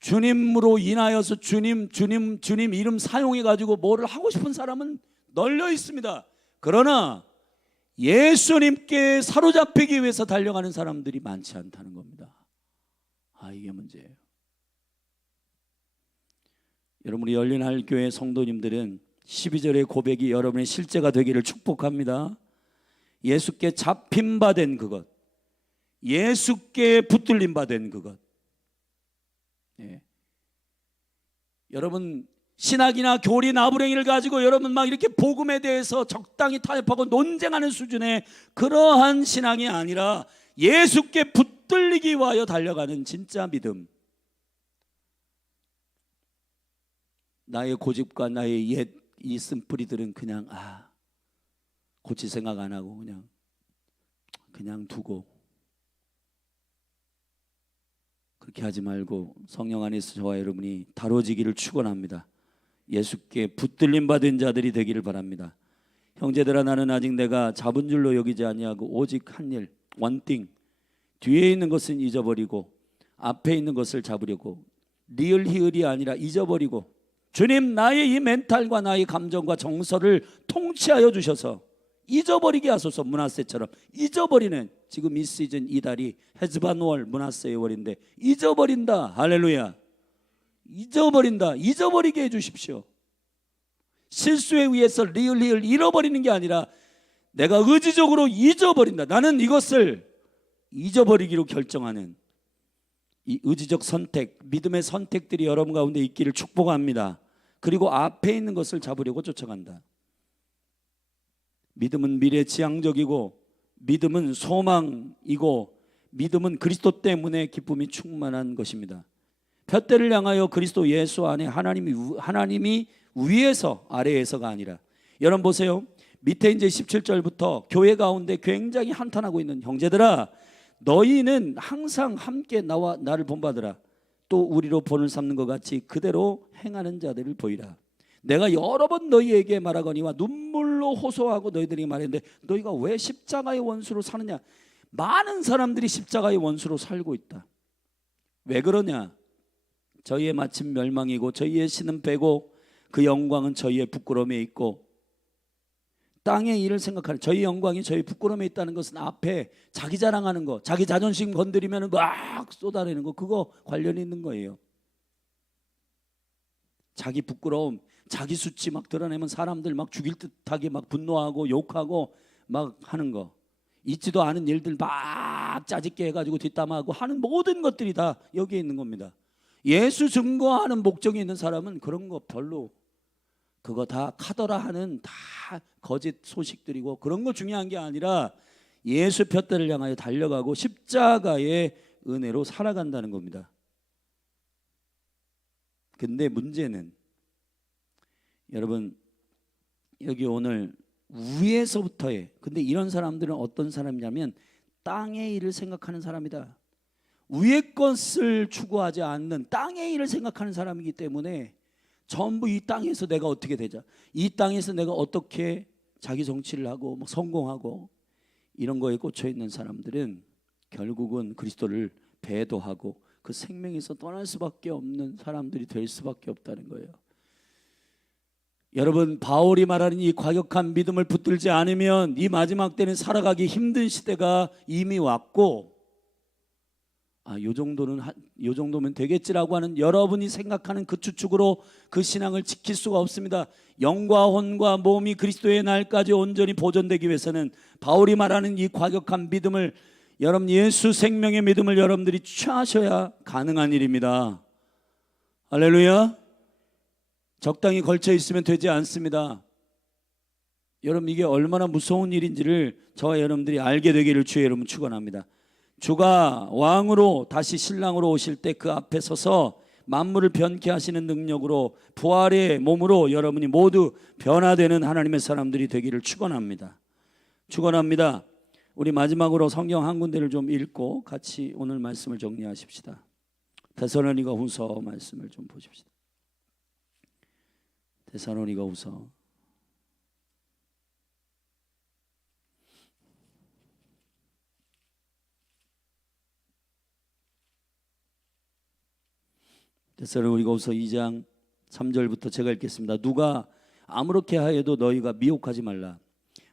주님으로 인하여서 주님 이름 사용해 가지고 뭐를 하고 싶은 사람은 널려 있습니다. 그러나 예수님께 사로잡히기 위해서 달려가는 사람들이 많지 않다는 겁니다. 이게 문제예요. 여러분 우리 열린할교회 성도님들은 12절의 고백이 여러분의 실제가 되기를 축복합니다. 예수께 잡힌 바 된 그것, 예수께 붙들림 바 된 그것. 예. 여러분 신학이나 교리 나부랭이를 가지고 여러분 막 이렇게 복음에 대해서 적당히 타협하고 논쟁하는 수준의 그러한 신앙이 아니라 예수께 붙들리기 위하여 달려가는 진짜 믿음. 나의 고집과 나의 옛 이 쓴뿌리들은 그냥 고칠 생각 안 하고 그냥 두고, 그렇게 하지 말고 성령 안에서 저와 여러분이 다뤄지기를 축원합니다. 예수께 붙들림 받은 자들이 되기를 바랍니다. 형제들아 나는 아직 내가 잡은 줄로 여기지 아니하고 오직 한 일, 원띵, 뒤에 있는 것은 잊어버리고 앞에 있는 것을 잡으려고. 리을 히을이 아니라 잊어버리고. 주님 나의 이 멘탈과 나의 감정과 정서를 통치하여 주셔서 잊어버리게 하소서. 므낫세처럼 잊어버리는, 지금 이 시즌 이달이 헤즈반월 므낫세의 월인데 잊어버린다. 할렐루야. 잊어버린다. 잊어버리게 해주십시오. 실수에 의해서 리을 잃어버리는 게 아니라 내가 의지적으로 잊어버린다. 나는 이것을 잊어버리기로 결정하는 이 의지적 선택, 믿음의 선택들이 여러분 가운데 있기를 축복합니다. 그리고 앞에 있는 것을 잡으려고 쫓아간다. 믿음은 미래지향적이고, 믿음은 소망이고, 믿음은 그리스도 때문에 기쁨이 충만한 것입니다. 푯대를 향하여 그리스도 예수 안에 하나님이 위에서 아래에서가 아니라. 여러분 보세요. 밑에 이제 17절부터 교회 가운데 굉장히 한탄하고 있는 형제들아 너희는 항상 함께 나와 나를 본받으라. 또 우리로 본을 삼는 것 같이 그대로 행하는 자들을 보이라. 내가 여러 번 너희에게 말하거니와 눈물로 호소하고 너희들에게 말했는데 너희가 왜 십자가의 원수로 사느냐. 많은 사람들이 십자가의 원수로 살고 있다. 왜 그러냐. 저희의 마침 멸망이고 저희의 신은 배고 그 영광은 저희의 부끄러움에 있고. 땅의 일을 생각하는, 저희 영광이 저희 부끄러움에 있다는 것은 앞에 자기 자랑하는 거, 자기 자존심 건드리면 막 쏟아내는 거, 그거 관련이 있는 거예요. 자기 부끄러움, 자기 수치 막 드러내면 사람들 막 죽일 듯하게 막 분노하고 욕하고 막 하는 거, 있지도 않은 일들 막 짜집게 해가지고 뒷담화하고 하는 모든 것들이 다 여기에 있는 겁니다. 예수 증거하는 목적이 있는 사람은 그런 거 별로, 그거 다 카더라 하는 다 거짓 소식들이고 그런 거 중요한 게 아니라 예수 푯대를 향하여 달려가고 십자가의 은혜로 살아간다는 겁니다. 근데 문제는 여러분 여기 오늘 위에서부터의, 근데 이런 사람들은 어떤 사람이냐면 땅의 일을 생각하는 사람이다. 위의 것을 추구하지 않는 땅의 일을 생각하는 사람이기 때문에 전부 이 땅에서 내가 어떻게 되자, 이 땅에서 내가 어떻게 자기 정치를 하고 뭐 성공하고 이런 거에 꽂혀 있는 사람들은 결국은 그리스도를 배도하고 그 생명에서 떠날 수밖에 없는 사람들이 될 수밖에 없다는 거예요. 여러분, 바울이 말하는 이 과격한 믿음을 붙들지 않으면 이 마지막 때는 살아가기 힘든 시대가 이미 왔고, 요 정도면 되겠지라고 하는 여러분이 생각하는 그 추측으로 그 신앙을 지킬 수가 없습니다. 영과 혼과 몸이 그리스도의 날까지 온전히 보존되기 위해서는 바울이 말하는 이 과격한 믿음을, 여러분 예수 생명의 믿음을 여러분들이 취하셔야 가능한 일입니다. 할렐루야. 적당히 걸쳐 있으면 되지 않습니다. 여러분, 이게 얼마나 무서운 일인지를 저와 여러분들이 알게 되기를 주의 이름으로 축원합니다. 주가 왕으로 다시 신랑으로 오실 때 그 앞에 서서 만물을 변케 하시는 능력으로 부활의 몸으로 여러분이 모두 변화되는 하나님의 사람들이 되기를 축원합니다. 축원합니다. 우리 마지막으로 성경 한 군데를 좀 읽고 같이 오늘 말씀을 정리하십시다. 데살로니가 후서 말씀을 좀 보십시다. 데살로니가 후서 데살로니가 후서 2장 3절부터 제가 읽겠습니다. 누가 아무렇게 하여도 너희가 미혹하지 말라.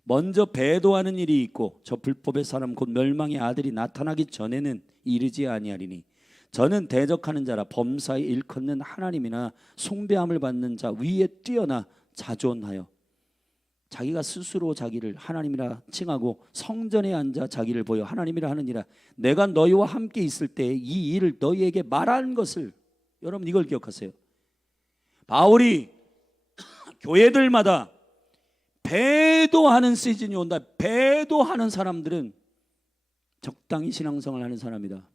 먼저 배도하는 일이 있고 저 불법의 사람 곧 멸망의 아들이 나타나기 전에는 이르지 아니하리니 저는 대적하는 자라 범사에 일컫는 하나님이나 숭배함을 받는 자 위에 뛰어나 자존하여 자기가 스스로 자기를 하나님이라 칭하고 성전에 앉아 자기를 보여 하나님이라 하느니라. 내가 너희와 함께 있을 때 이 일을 너희에게 말한 것을, 여러분 이걸 기억하세요. 바울이 교회들마다 배도하는 시즌이 온다. 배도하는 사람들은 적당히 신앙생활을 하는 사람이다.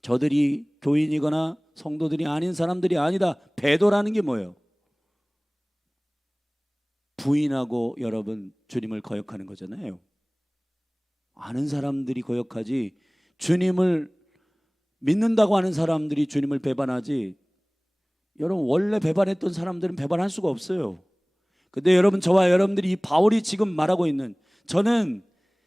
저들이 교인이거나 성도들이 아닌 사람들이 아니다. 배도라는 게 뭐예요? 부인하고 여러분 주님을 거역하는 거잖아요. 아는 사람들이 거역하지, 주님을 믿는다고 하는 사람들이 주님을 배반하지. 여러분 원래 배반했던 사람들은 배반할 수가 없어요. 근데 여러분, 저와 여러분들이 이 바울이 지금 말하고 있는, 저는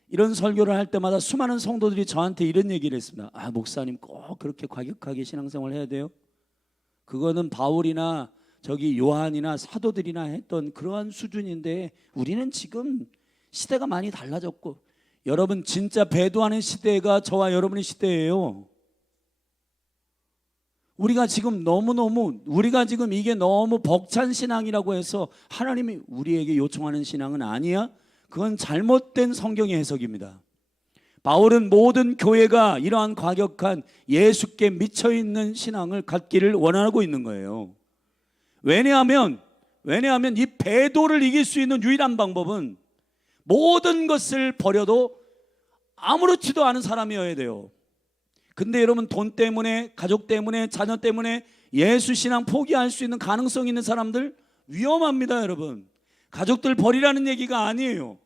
이런 설교를 할 때마다 수많은 성도들이 저한테 이런 얘기를 했습니다. 목사님 꼭 그렇게 과격하게 신앙생활 해야 돼요? 그거는 바울이나 저기 요한이나 사도들이나 했던 그러한 수준인데 우리는 지금 시대가 많이 달라졌고, 여러분 진짜 배도하는 시대가 저와 여러분의 시대예요. 우리가 지금 이게 너무 벅찬 신앙이라고 해서 하나님이 우리에게 요청하는 신앙은 아니야. 그건 잘못된 성경의 해석입니다. 바울은 모든 교회가 이러한 과격한 예수께 미쳐있는 신앙을 갖기를 원하고 있는 거예요. 왜냐하면 이 배도를 이길 수 있는 유일한 방법은 모든 것을 버려도 아무렇지도 않은 사람이어야 돼요. 근데 여러분, 돈 때문에, 가족 때문에, 자녀 때문에 예수 신앙 포기할 수 있는 가능성 있는 사람들 위험합니다. 여러분, 가족들 버리라는 얘기가 아니에요.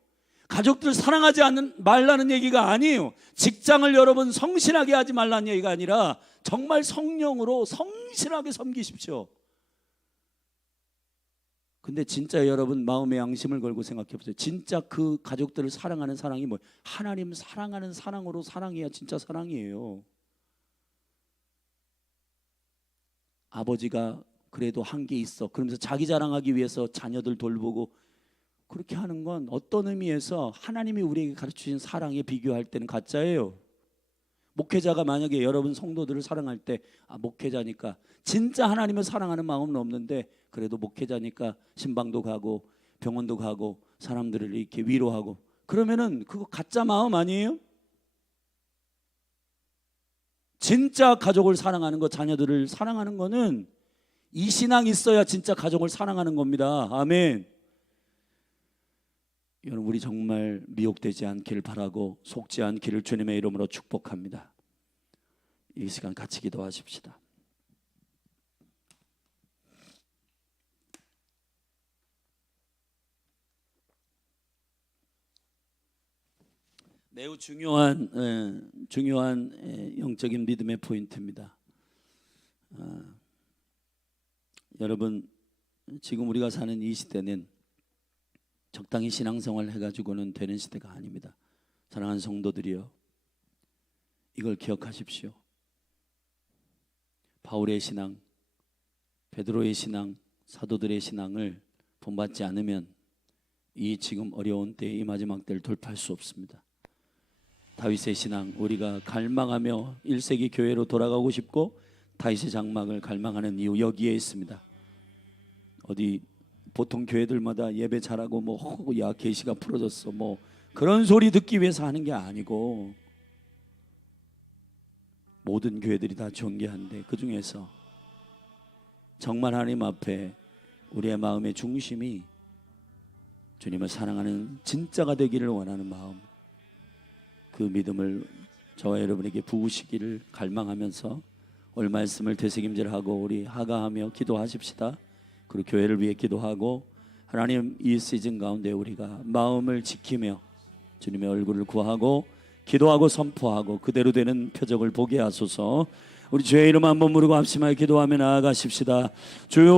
가족들 사랑하지 말라는 얘기가 아니에요. 직장을 여러분 성실하게 하지 말라는 얘기가 아니라 정말 성령으로 성실하게 섬기십시오. 근데 진짜 여러분 마음의 양심을 걸고 생각해 보세요. 진짜 그 가족들을 사랑하는 사랑이 뭐예요? 하나님 사랑하는 사랑으로 사랑해야 진짜 사랑이에요. 아버지가 그래도 한 게 있어 그러면서 자기 자랑하기 위해서 자녀들 돌보고 그렇게 하는 건 어떤 의미에서 하나님이 우리에게 가르치신 사랑에 비교할 때는 가짜예요. 목회자가 만약에 여러분 성도들을 사랑할 때 목회자니까 진짜 하나님을 사랑하는 마음은 없는데 그래도 목회자니까 신방도 가고 병원도 가고 사람들을 이렇게 위로하고, 그러면은 그거 가짜 마음 아니에요? 진짜 가족을 사랑하는 것, 자녀들을 사랑하는 거는 이 신앙이 있어야 진짜 가족을 사랑하는 겁니다. 아멘. 여러분, 우리 정말 미혹되지 않기를 바라고 속지 않기를 주님의 이름으로 축복합니다. 이 시간 같이 기도하십시다. 매우 중요한 영적인 믿음의 포인트입니다. 여러분, 지금 우리가 사는 이 시대는 적당히 신앙생활 해가지고는 되는 시대가 아닙니다. 사랑하는 성도들이여, 이걸 기억하십시오. 바울의 신앙, 베드로의 신앙, 사도들의 신앙을 본받지 않으면 이 지금 어려운 때, 이 마지막 때를 돌파할 수 없습니다. 다윗의 신앙, 우리가 갈망하며 1세기 교회로 돌아가고 싶고 다윗의 장막을 갈망하는 이유, 여기에 있습니다. 어디 보통 교회들마다 예배 잘하고 야 계시가 풀어졌어 그런 소리 듣기 위해서 하는 게 아니고, 모든 교회들이 다 존귀한데 그 중에서 정말 하나님 앞에 우리의 마음의 중심이 주님을 사랑하는 진짜가 되기를 원하는 마음, 그 믿음을 저와 여러분에게 부으시기를 갈망하면서 오늘 말씀을 되새김질하고 우리 하가하며 기도하십시다. 그리고 교회를 위해 기도하고, 하나님 이 시즌 가운데 우리가 마음을 지키며 주님의 얼굴을 구하고 기도하고 선포하고 그대로 되는 표적을 보게 하소서. 우리 주의 이름 한번 부르고 합심하여 기도하며 나아가십시다. 주여,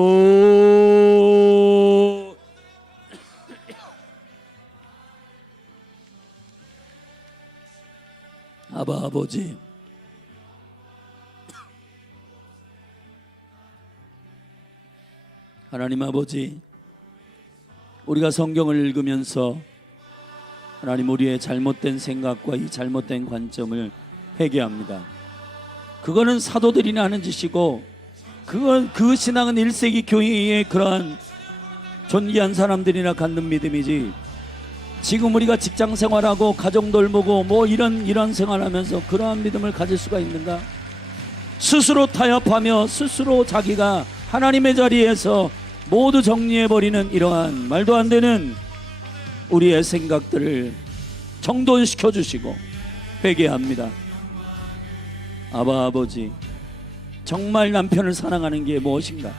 아바 아버지, 하나님 아버지, 우리가 성경을 읽으면서 하나님 우리의 잘못된 생각과 이 잘못된 관점을 회개합니다. 그거는 사도들이나 하는 짓이고, 그 신앙은 1세기 교회의 그러한 존귀한 사람들이나 갖는 믿음이지, 지금 우리가 직장 생활하고 가정 돌보고 이런 생활하면서 그러한 믿음을 가질 수가 있는가? 스스로 타협하며 스스로 자기가 하나님의 자리에서 모두 정리해버리는 이러한 말도 안 되는 우리의 생각들을 정돈시켜 주시고 회개합니다. 아바 아버지, 정말 남편을 사랑하는 게 무엇인가?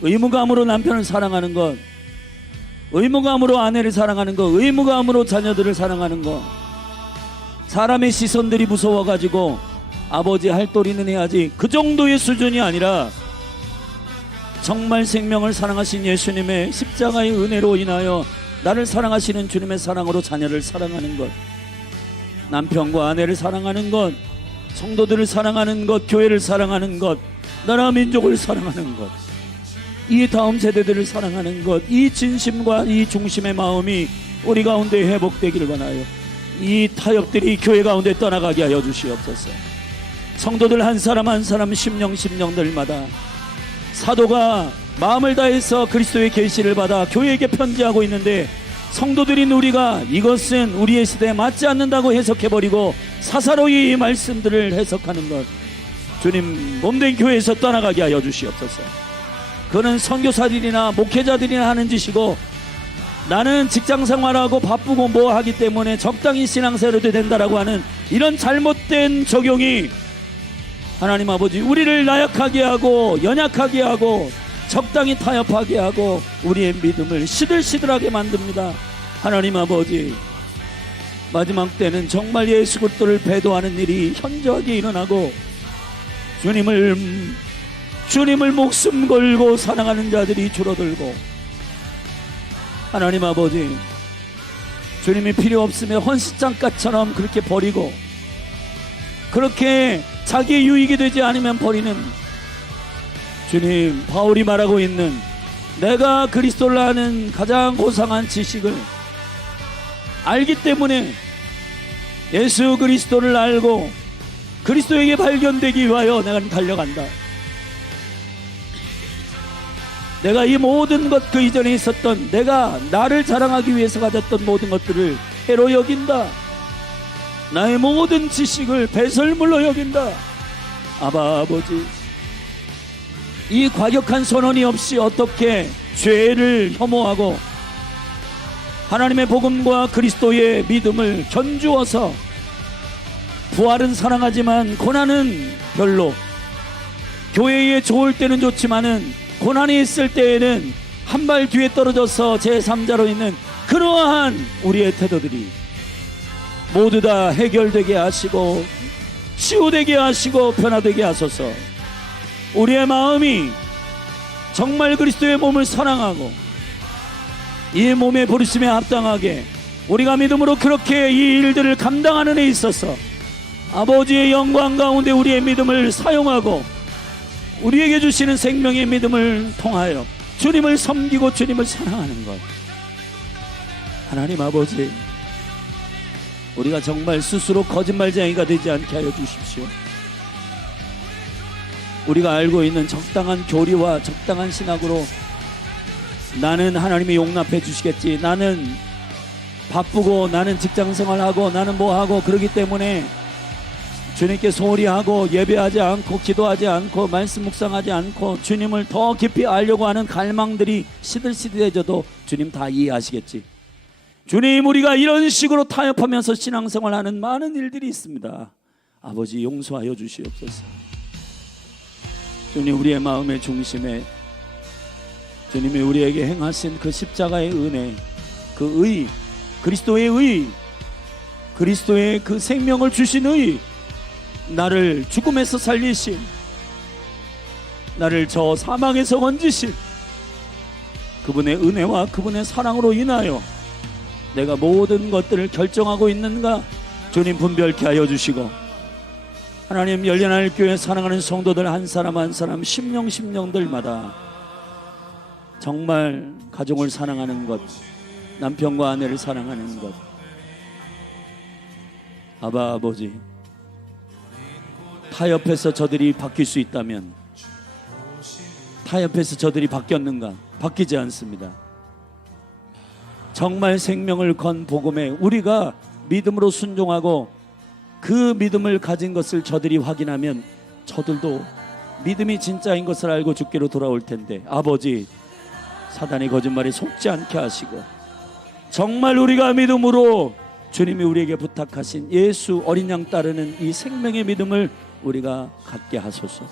의무감으로 남편을 사랑하는 것, 의무감으로 아내를 사랑하는 것, 의무감으로 자녀들을 사랑하는 것, 사람의 시선들이 무서워가지고 아버지 할도리는 해야지, 그 정도의 수준이 아니라 정말 생명을 사랑하신 예수님의 십자가의 은혜로 인하여 나를 사랑하시는 주님의 사랑으로 자녀를 사랑하는 것, 남편과 아내를 사랑하는 것, 성도들을 사랑하는 것, 교회를 사랑하는 것, 나라 민족을 사랑하는 것, 이 다음 세대들을 사랑하는 것, 이 진심과 이 중심의 마음이 우리 가운데 회복되기를 원하여 이 타협들이 교회 가운데 떠나가게 하여 주시옵소서. 성도들 한 사람 한 사람 심령들마다 사도가 마음을 다해서 그리스도의 계시를 받아 교회에게 편지하고 있는데, 성도들인 우리가 이것은 우리의 시대에 맞지 않는다고 해석해버리고 사사로이 이 말씀들을 해석하는 것, 주님 몸된 교회에서 떠나가게 하여 주시옵소서. 그는 선교사들이나 목회자들이나 하는 짓이고, 나는 직장생활하고 바쁘고 하기 때문에 적당히 신앙생활도 된다라고 하는 이런 잘못된 적용이 하나님 아버지 우리를 나약하게 하고 연약하게 하고 적당히 타협하게 하고 우리의 믿음을 시들시들하게 만듭니다. 하나님 아버지, 마지막 때는 정말 예수 그리스도를 배도하는 일이 현저하게 일어나고 주님을 목숨 걸고 사랑하는 자들이 줄어들고, 하나님 아버지 주님이 필요 없으면 헌신장가처럼 그렇게 버리고, 그렇게 자기의 유익이 되지 않으면 버리는, 주님 바울이 말하고 있는 내가 그리스도를 아는 가장 고상한 지식을 알기 때문에 예수 그리스도를 알고 그리스도에게 발견되기 위하여 내가 달려간다. 내가 이 모든 것, 그 이전에 있었던 내가 나를 자랑하기 위해서 가졌던 모든 것들을 해로 여긴다. 나의 모든 지식을 배설물로 여긴다. 아바 아버지, 이 과격한 선언이 없이 어떻게 죄를 혐오하고 하나님의 복음과 그리스도의 믿음을 견주어서, 부활은 사랑하지만 고난은 별로, 교회에 좋을 때는 좋지만은 고난이 있을 때에는 한 발 뒤에 떨어져서 제3자로 있는 그러한 우리의 태도들이 모두 다 해결되게 하시고 치유되게 하시고 변화되게 하소서. 우리의 마음이 정말 그리스도의 몸을 사랑하고 이 몸의 부르심에 합당하게 우리가 믿음으로 그렇게 이 일들을 감당하는 데 있어서 아버지의 영광 가운데 우리의 믿음을 사용하고 우리에게 주시는 생명의 믿음을 통하여 주님을 섬기고 주님을 사랑하는 것. 하나님 아버지, 우리가 정말 스스로 거짓말쟁이가 되지 않게 하여 주십시오. 우리가 알고 있는 적당한 교리와 적당한 신학으로 나는 하나님이 용납해 주시겠지, 나는 바쁘고 나는 직장생활하고 나는 뭐하고 그러기 때문에 주님께 소홀히 하고 예배하지 않고 기도하지 않고 말씀 묵상하지 않고 주님을 더 깊이 알려고 하는 갈망들이 시들시들해져도 주님 다 이해하시겠지. 주님, 우리가 이런 식으로 타협하면서 신앙생활하는 많은 일들이 있습니다. 아버지, 용서하여 주시옵소서. 주님, 우리의 마음의 중심에 주님이 우리에게 행하신 그 십자가의 은혜, 그 의, 그리스도의 의, 그리스도의 그 생명을 주신 의, 나를 죽음에서 살리신, 나를 저 사망에서 건지신 그분의 은혜와 그분의 사랑으로 인하여 내가 모든 것들을 결정하고 있는가 주님 분별케 하여 주시고, 하나님 열린하늘 교회 사랑하는 성도들 한 사람 한 사람 심령들마다 정말 가정을 사랑하는 것, 남편과 아내를 사랑하는 것, 아바 아버지, 타협해서 저들이 바뀔 수 있다면 타협해서 저들이 바뀌었는가? 바뀌지 않습니다. 정말 생명을 건 복음에 우리가 믿음으로 순종하고 그 믿음을 가진 것을 저들이 확인하면 저들도 믿음이 진짜인 것을 알고 주께로 돌아올 텐데, 아버지, 사단의 거짓말에 속지 않게 하시고 정말 우리가 믿음으로 주님이 우리에게 부탁하신 예수 어린 양 따르는 이 생명의 믿음을 우리가 갖게 하소서.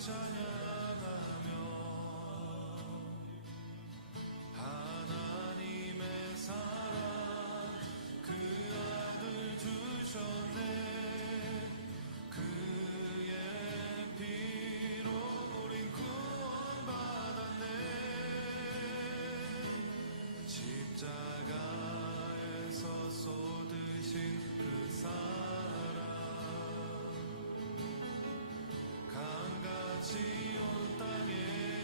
찬양하며 하나님의 사랑 그 아들 주셨네. 그의 피로 우린 구원받았네. 십자가에서 쏟으신 그 사랑 강같이 온 땅에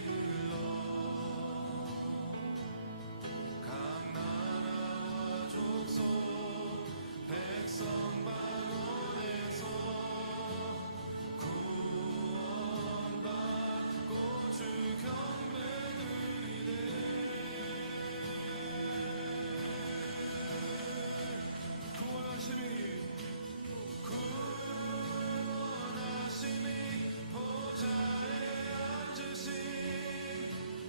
흘러 각 나라와 족속 백성 방언에서 구원받고 주 경배 드리네. 구원하심이 보좌에 앉으신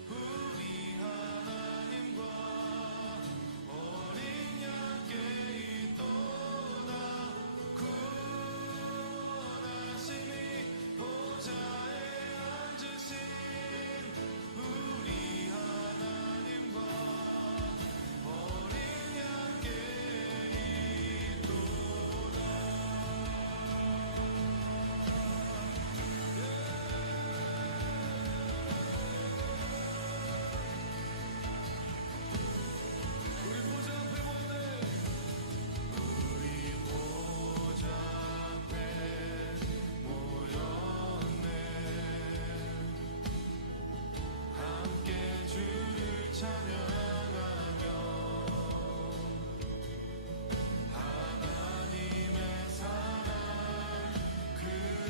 우리 하나님과 어린 양께 있도다. 구원하심이 보좌에 앉으신 우리 하나님과 어린 양께 있도다. 우리 보좌 앞에 모였네. 우리 보좌 앞에 모였네. 함께 주를 찬양하며 하나님의 사랑 그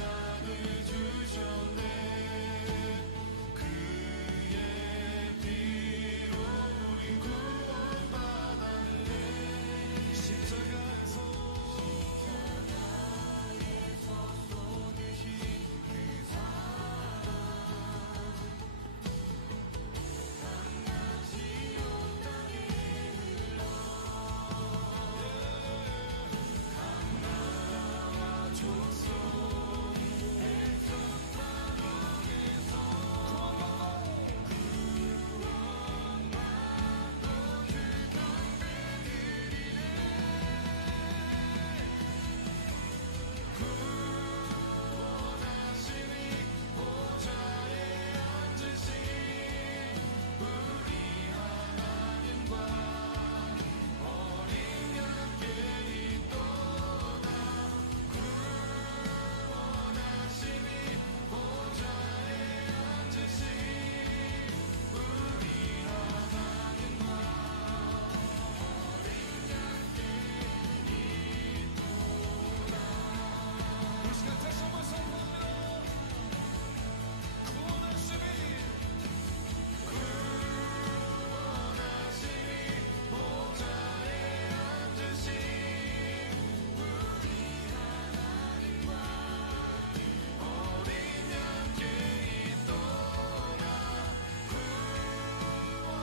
아들 주셨네. 그의 피로 우리 구원받았네. 십자가에서 쏟으신 그 사랑 강같이 온 땅에 흘러 각 나라와 족속 백성 방언에서 구원받고 주 경배 드리네. 구원하심이 보좌에 앉으신 우리 하나님과 어린 양께 있도다. 구원하심이 보좌에 앉으신 우리 하나님과 어린 양께 있도다. 이 시간 다시 한번 선포합니다. 구원하심이 보좌에 앉으신 우리 하나님과 어린 양께 있도다.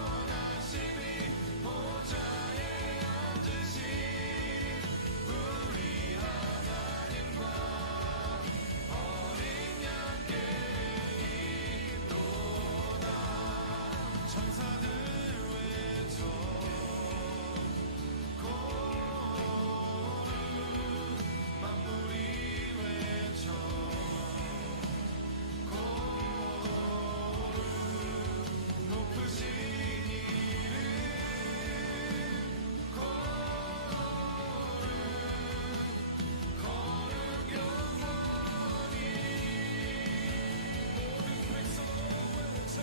구원하심이 보좌에 앉으신 우리 하나님과 어린 양께 있도다. 천사들 외쳐 고르 만물이 외쳐 고르 높으신 이름 고르 거룩 영원히 모든 백성 외쳐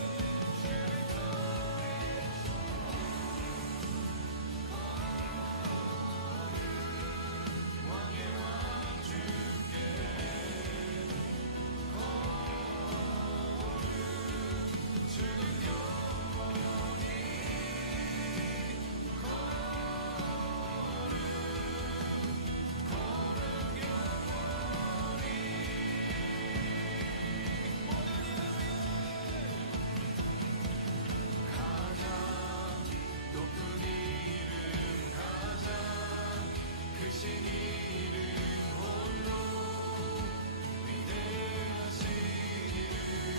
왕의 왕 주께 주는 영원히 거룩 영원히 모든 이름 위에 가장 높은 이름 가장 크신 이름 홀로 위대하신 이름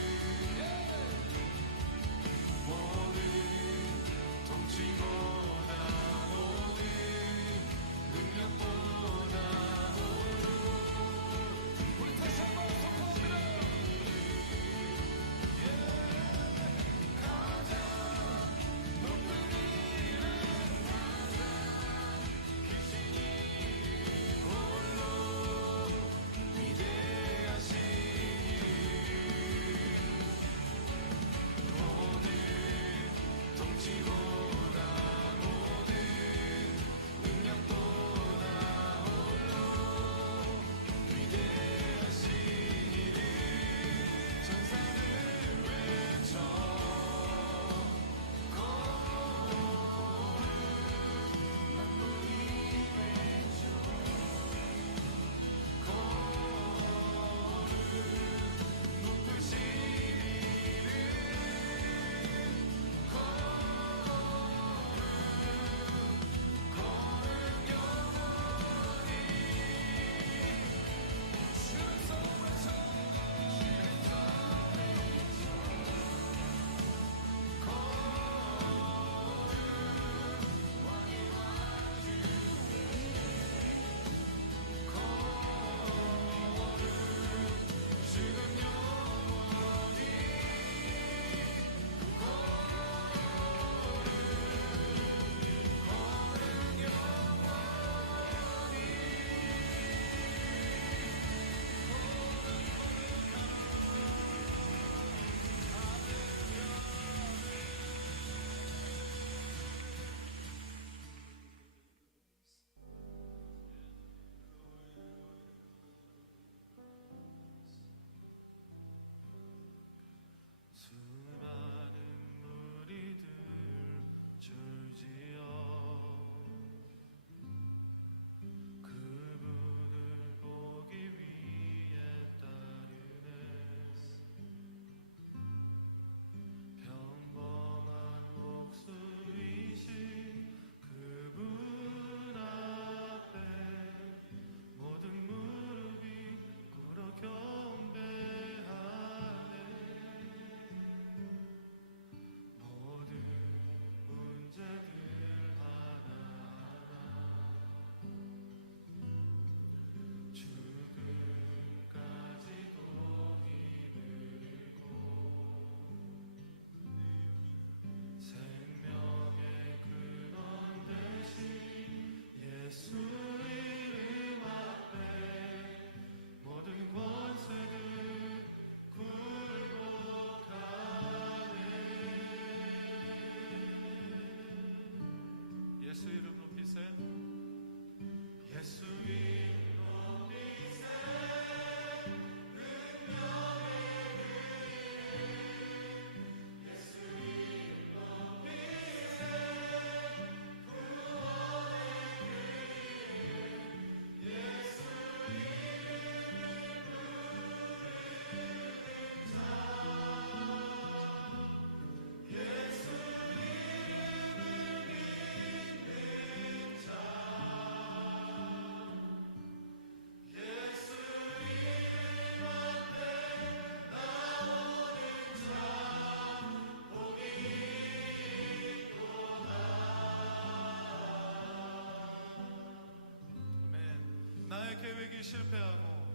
나의 계획이 실패하고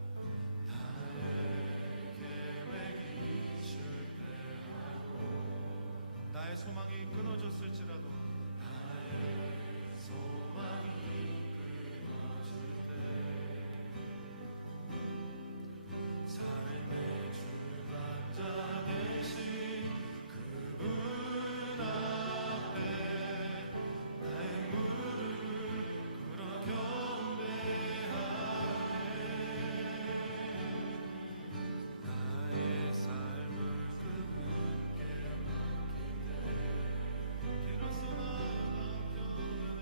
나의 소망이 끊어졌을지라도 소망이 끊어질 때 삶의 주관자 되신 그분 앞에 나의 무릎을 꿇어 경배하네. 나의 삶을 그분께 맡기네. 비로소 나의 남편의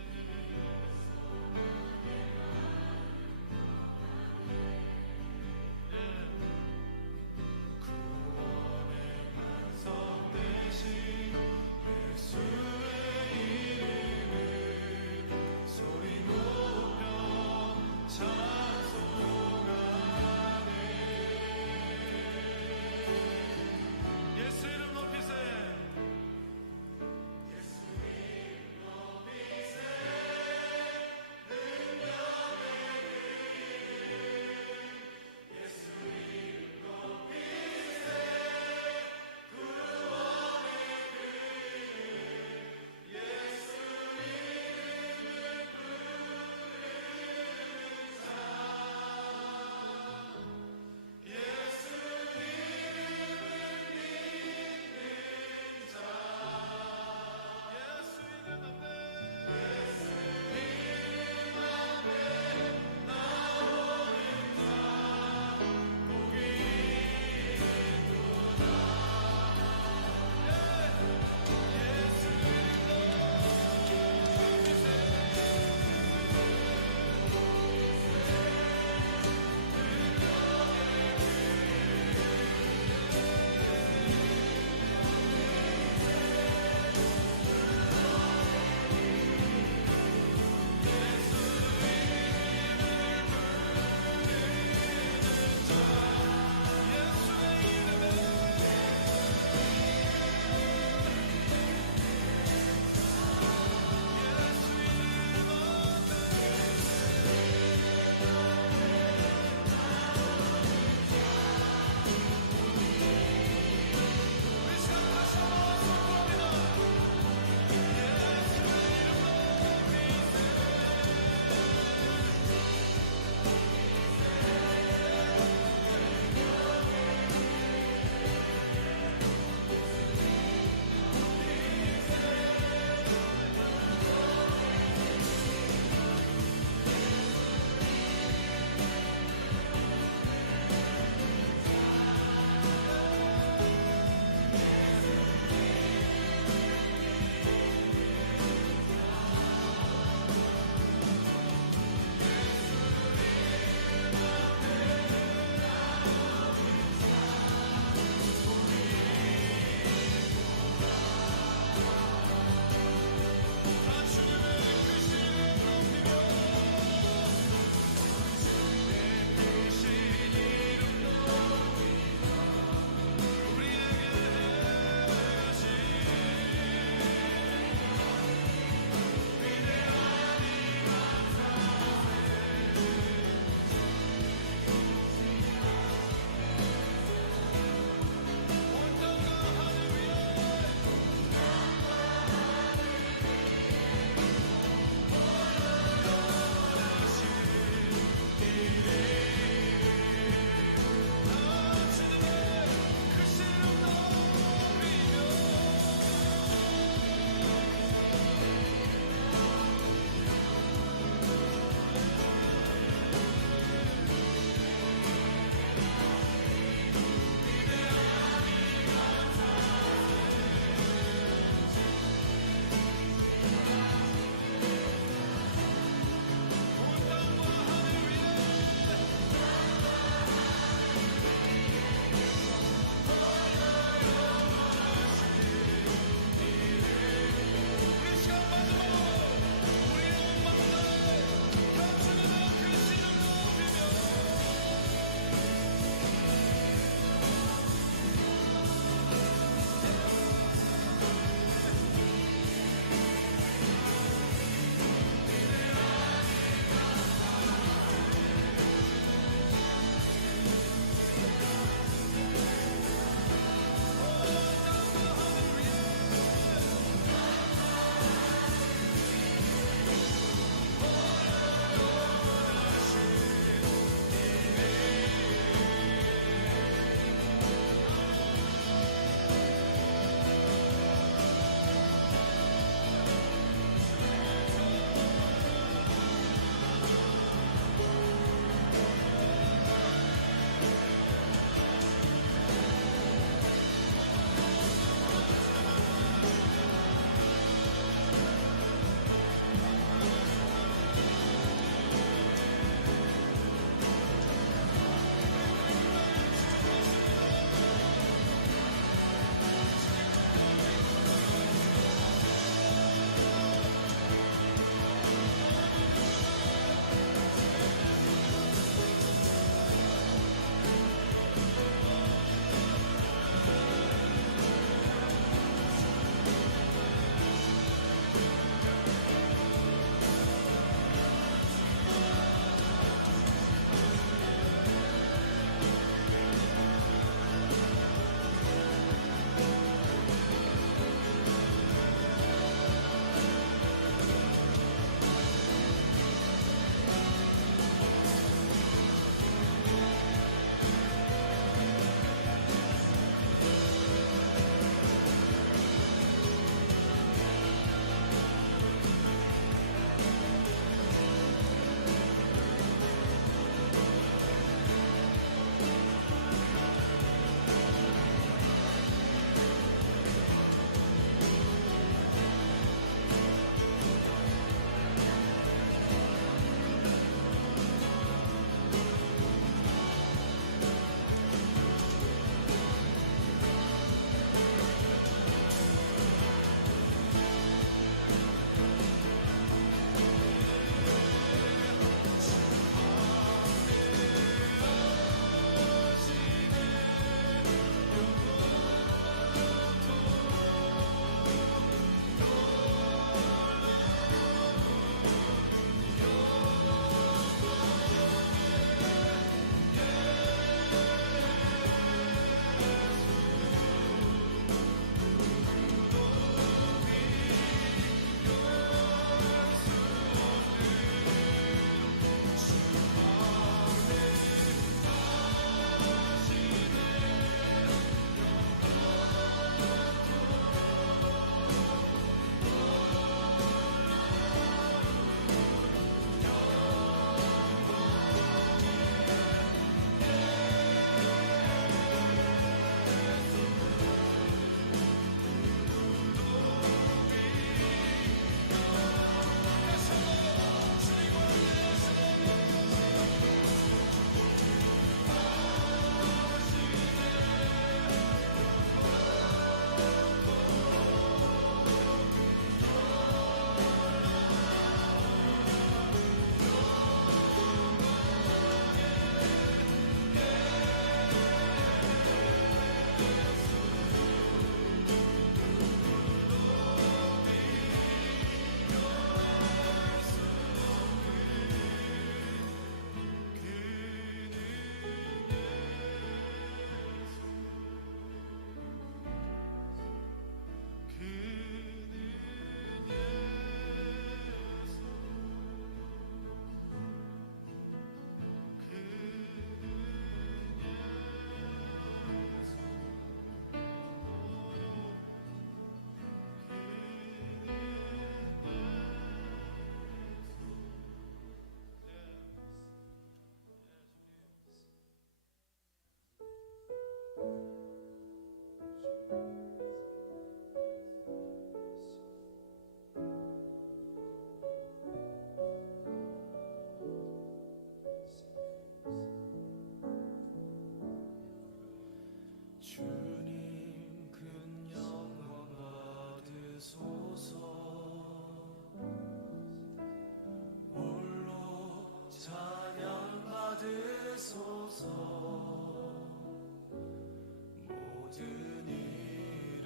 모든 이름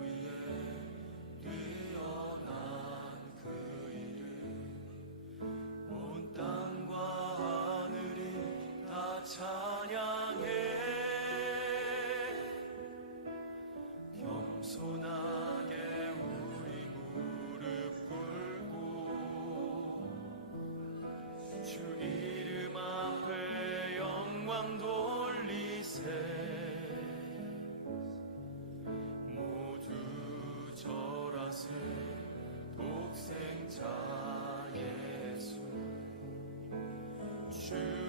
위에 뛰어난 그 이름 온 땅과 하늘이 다 찬양해 겸손하게 우리 무릎 꿇고 주 이름 앞에 영광 돌리세 모두 절하세 독생자 예수 주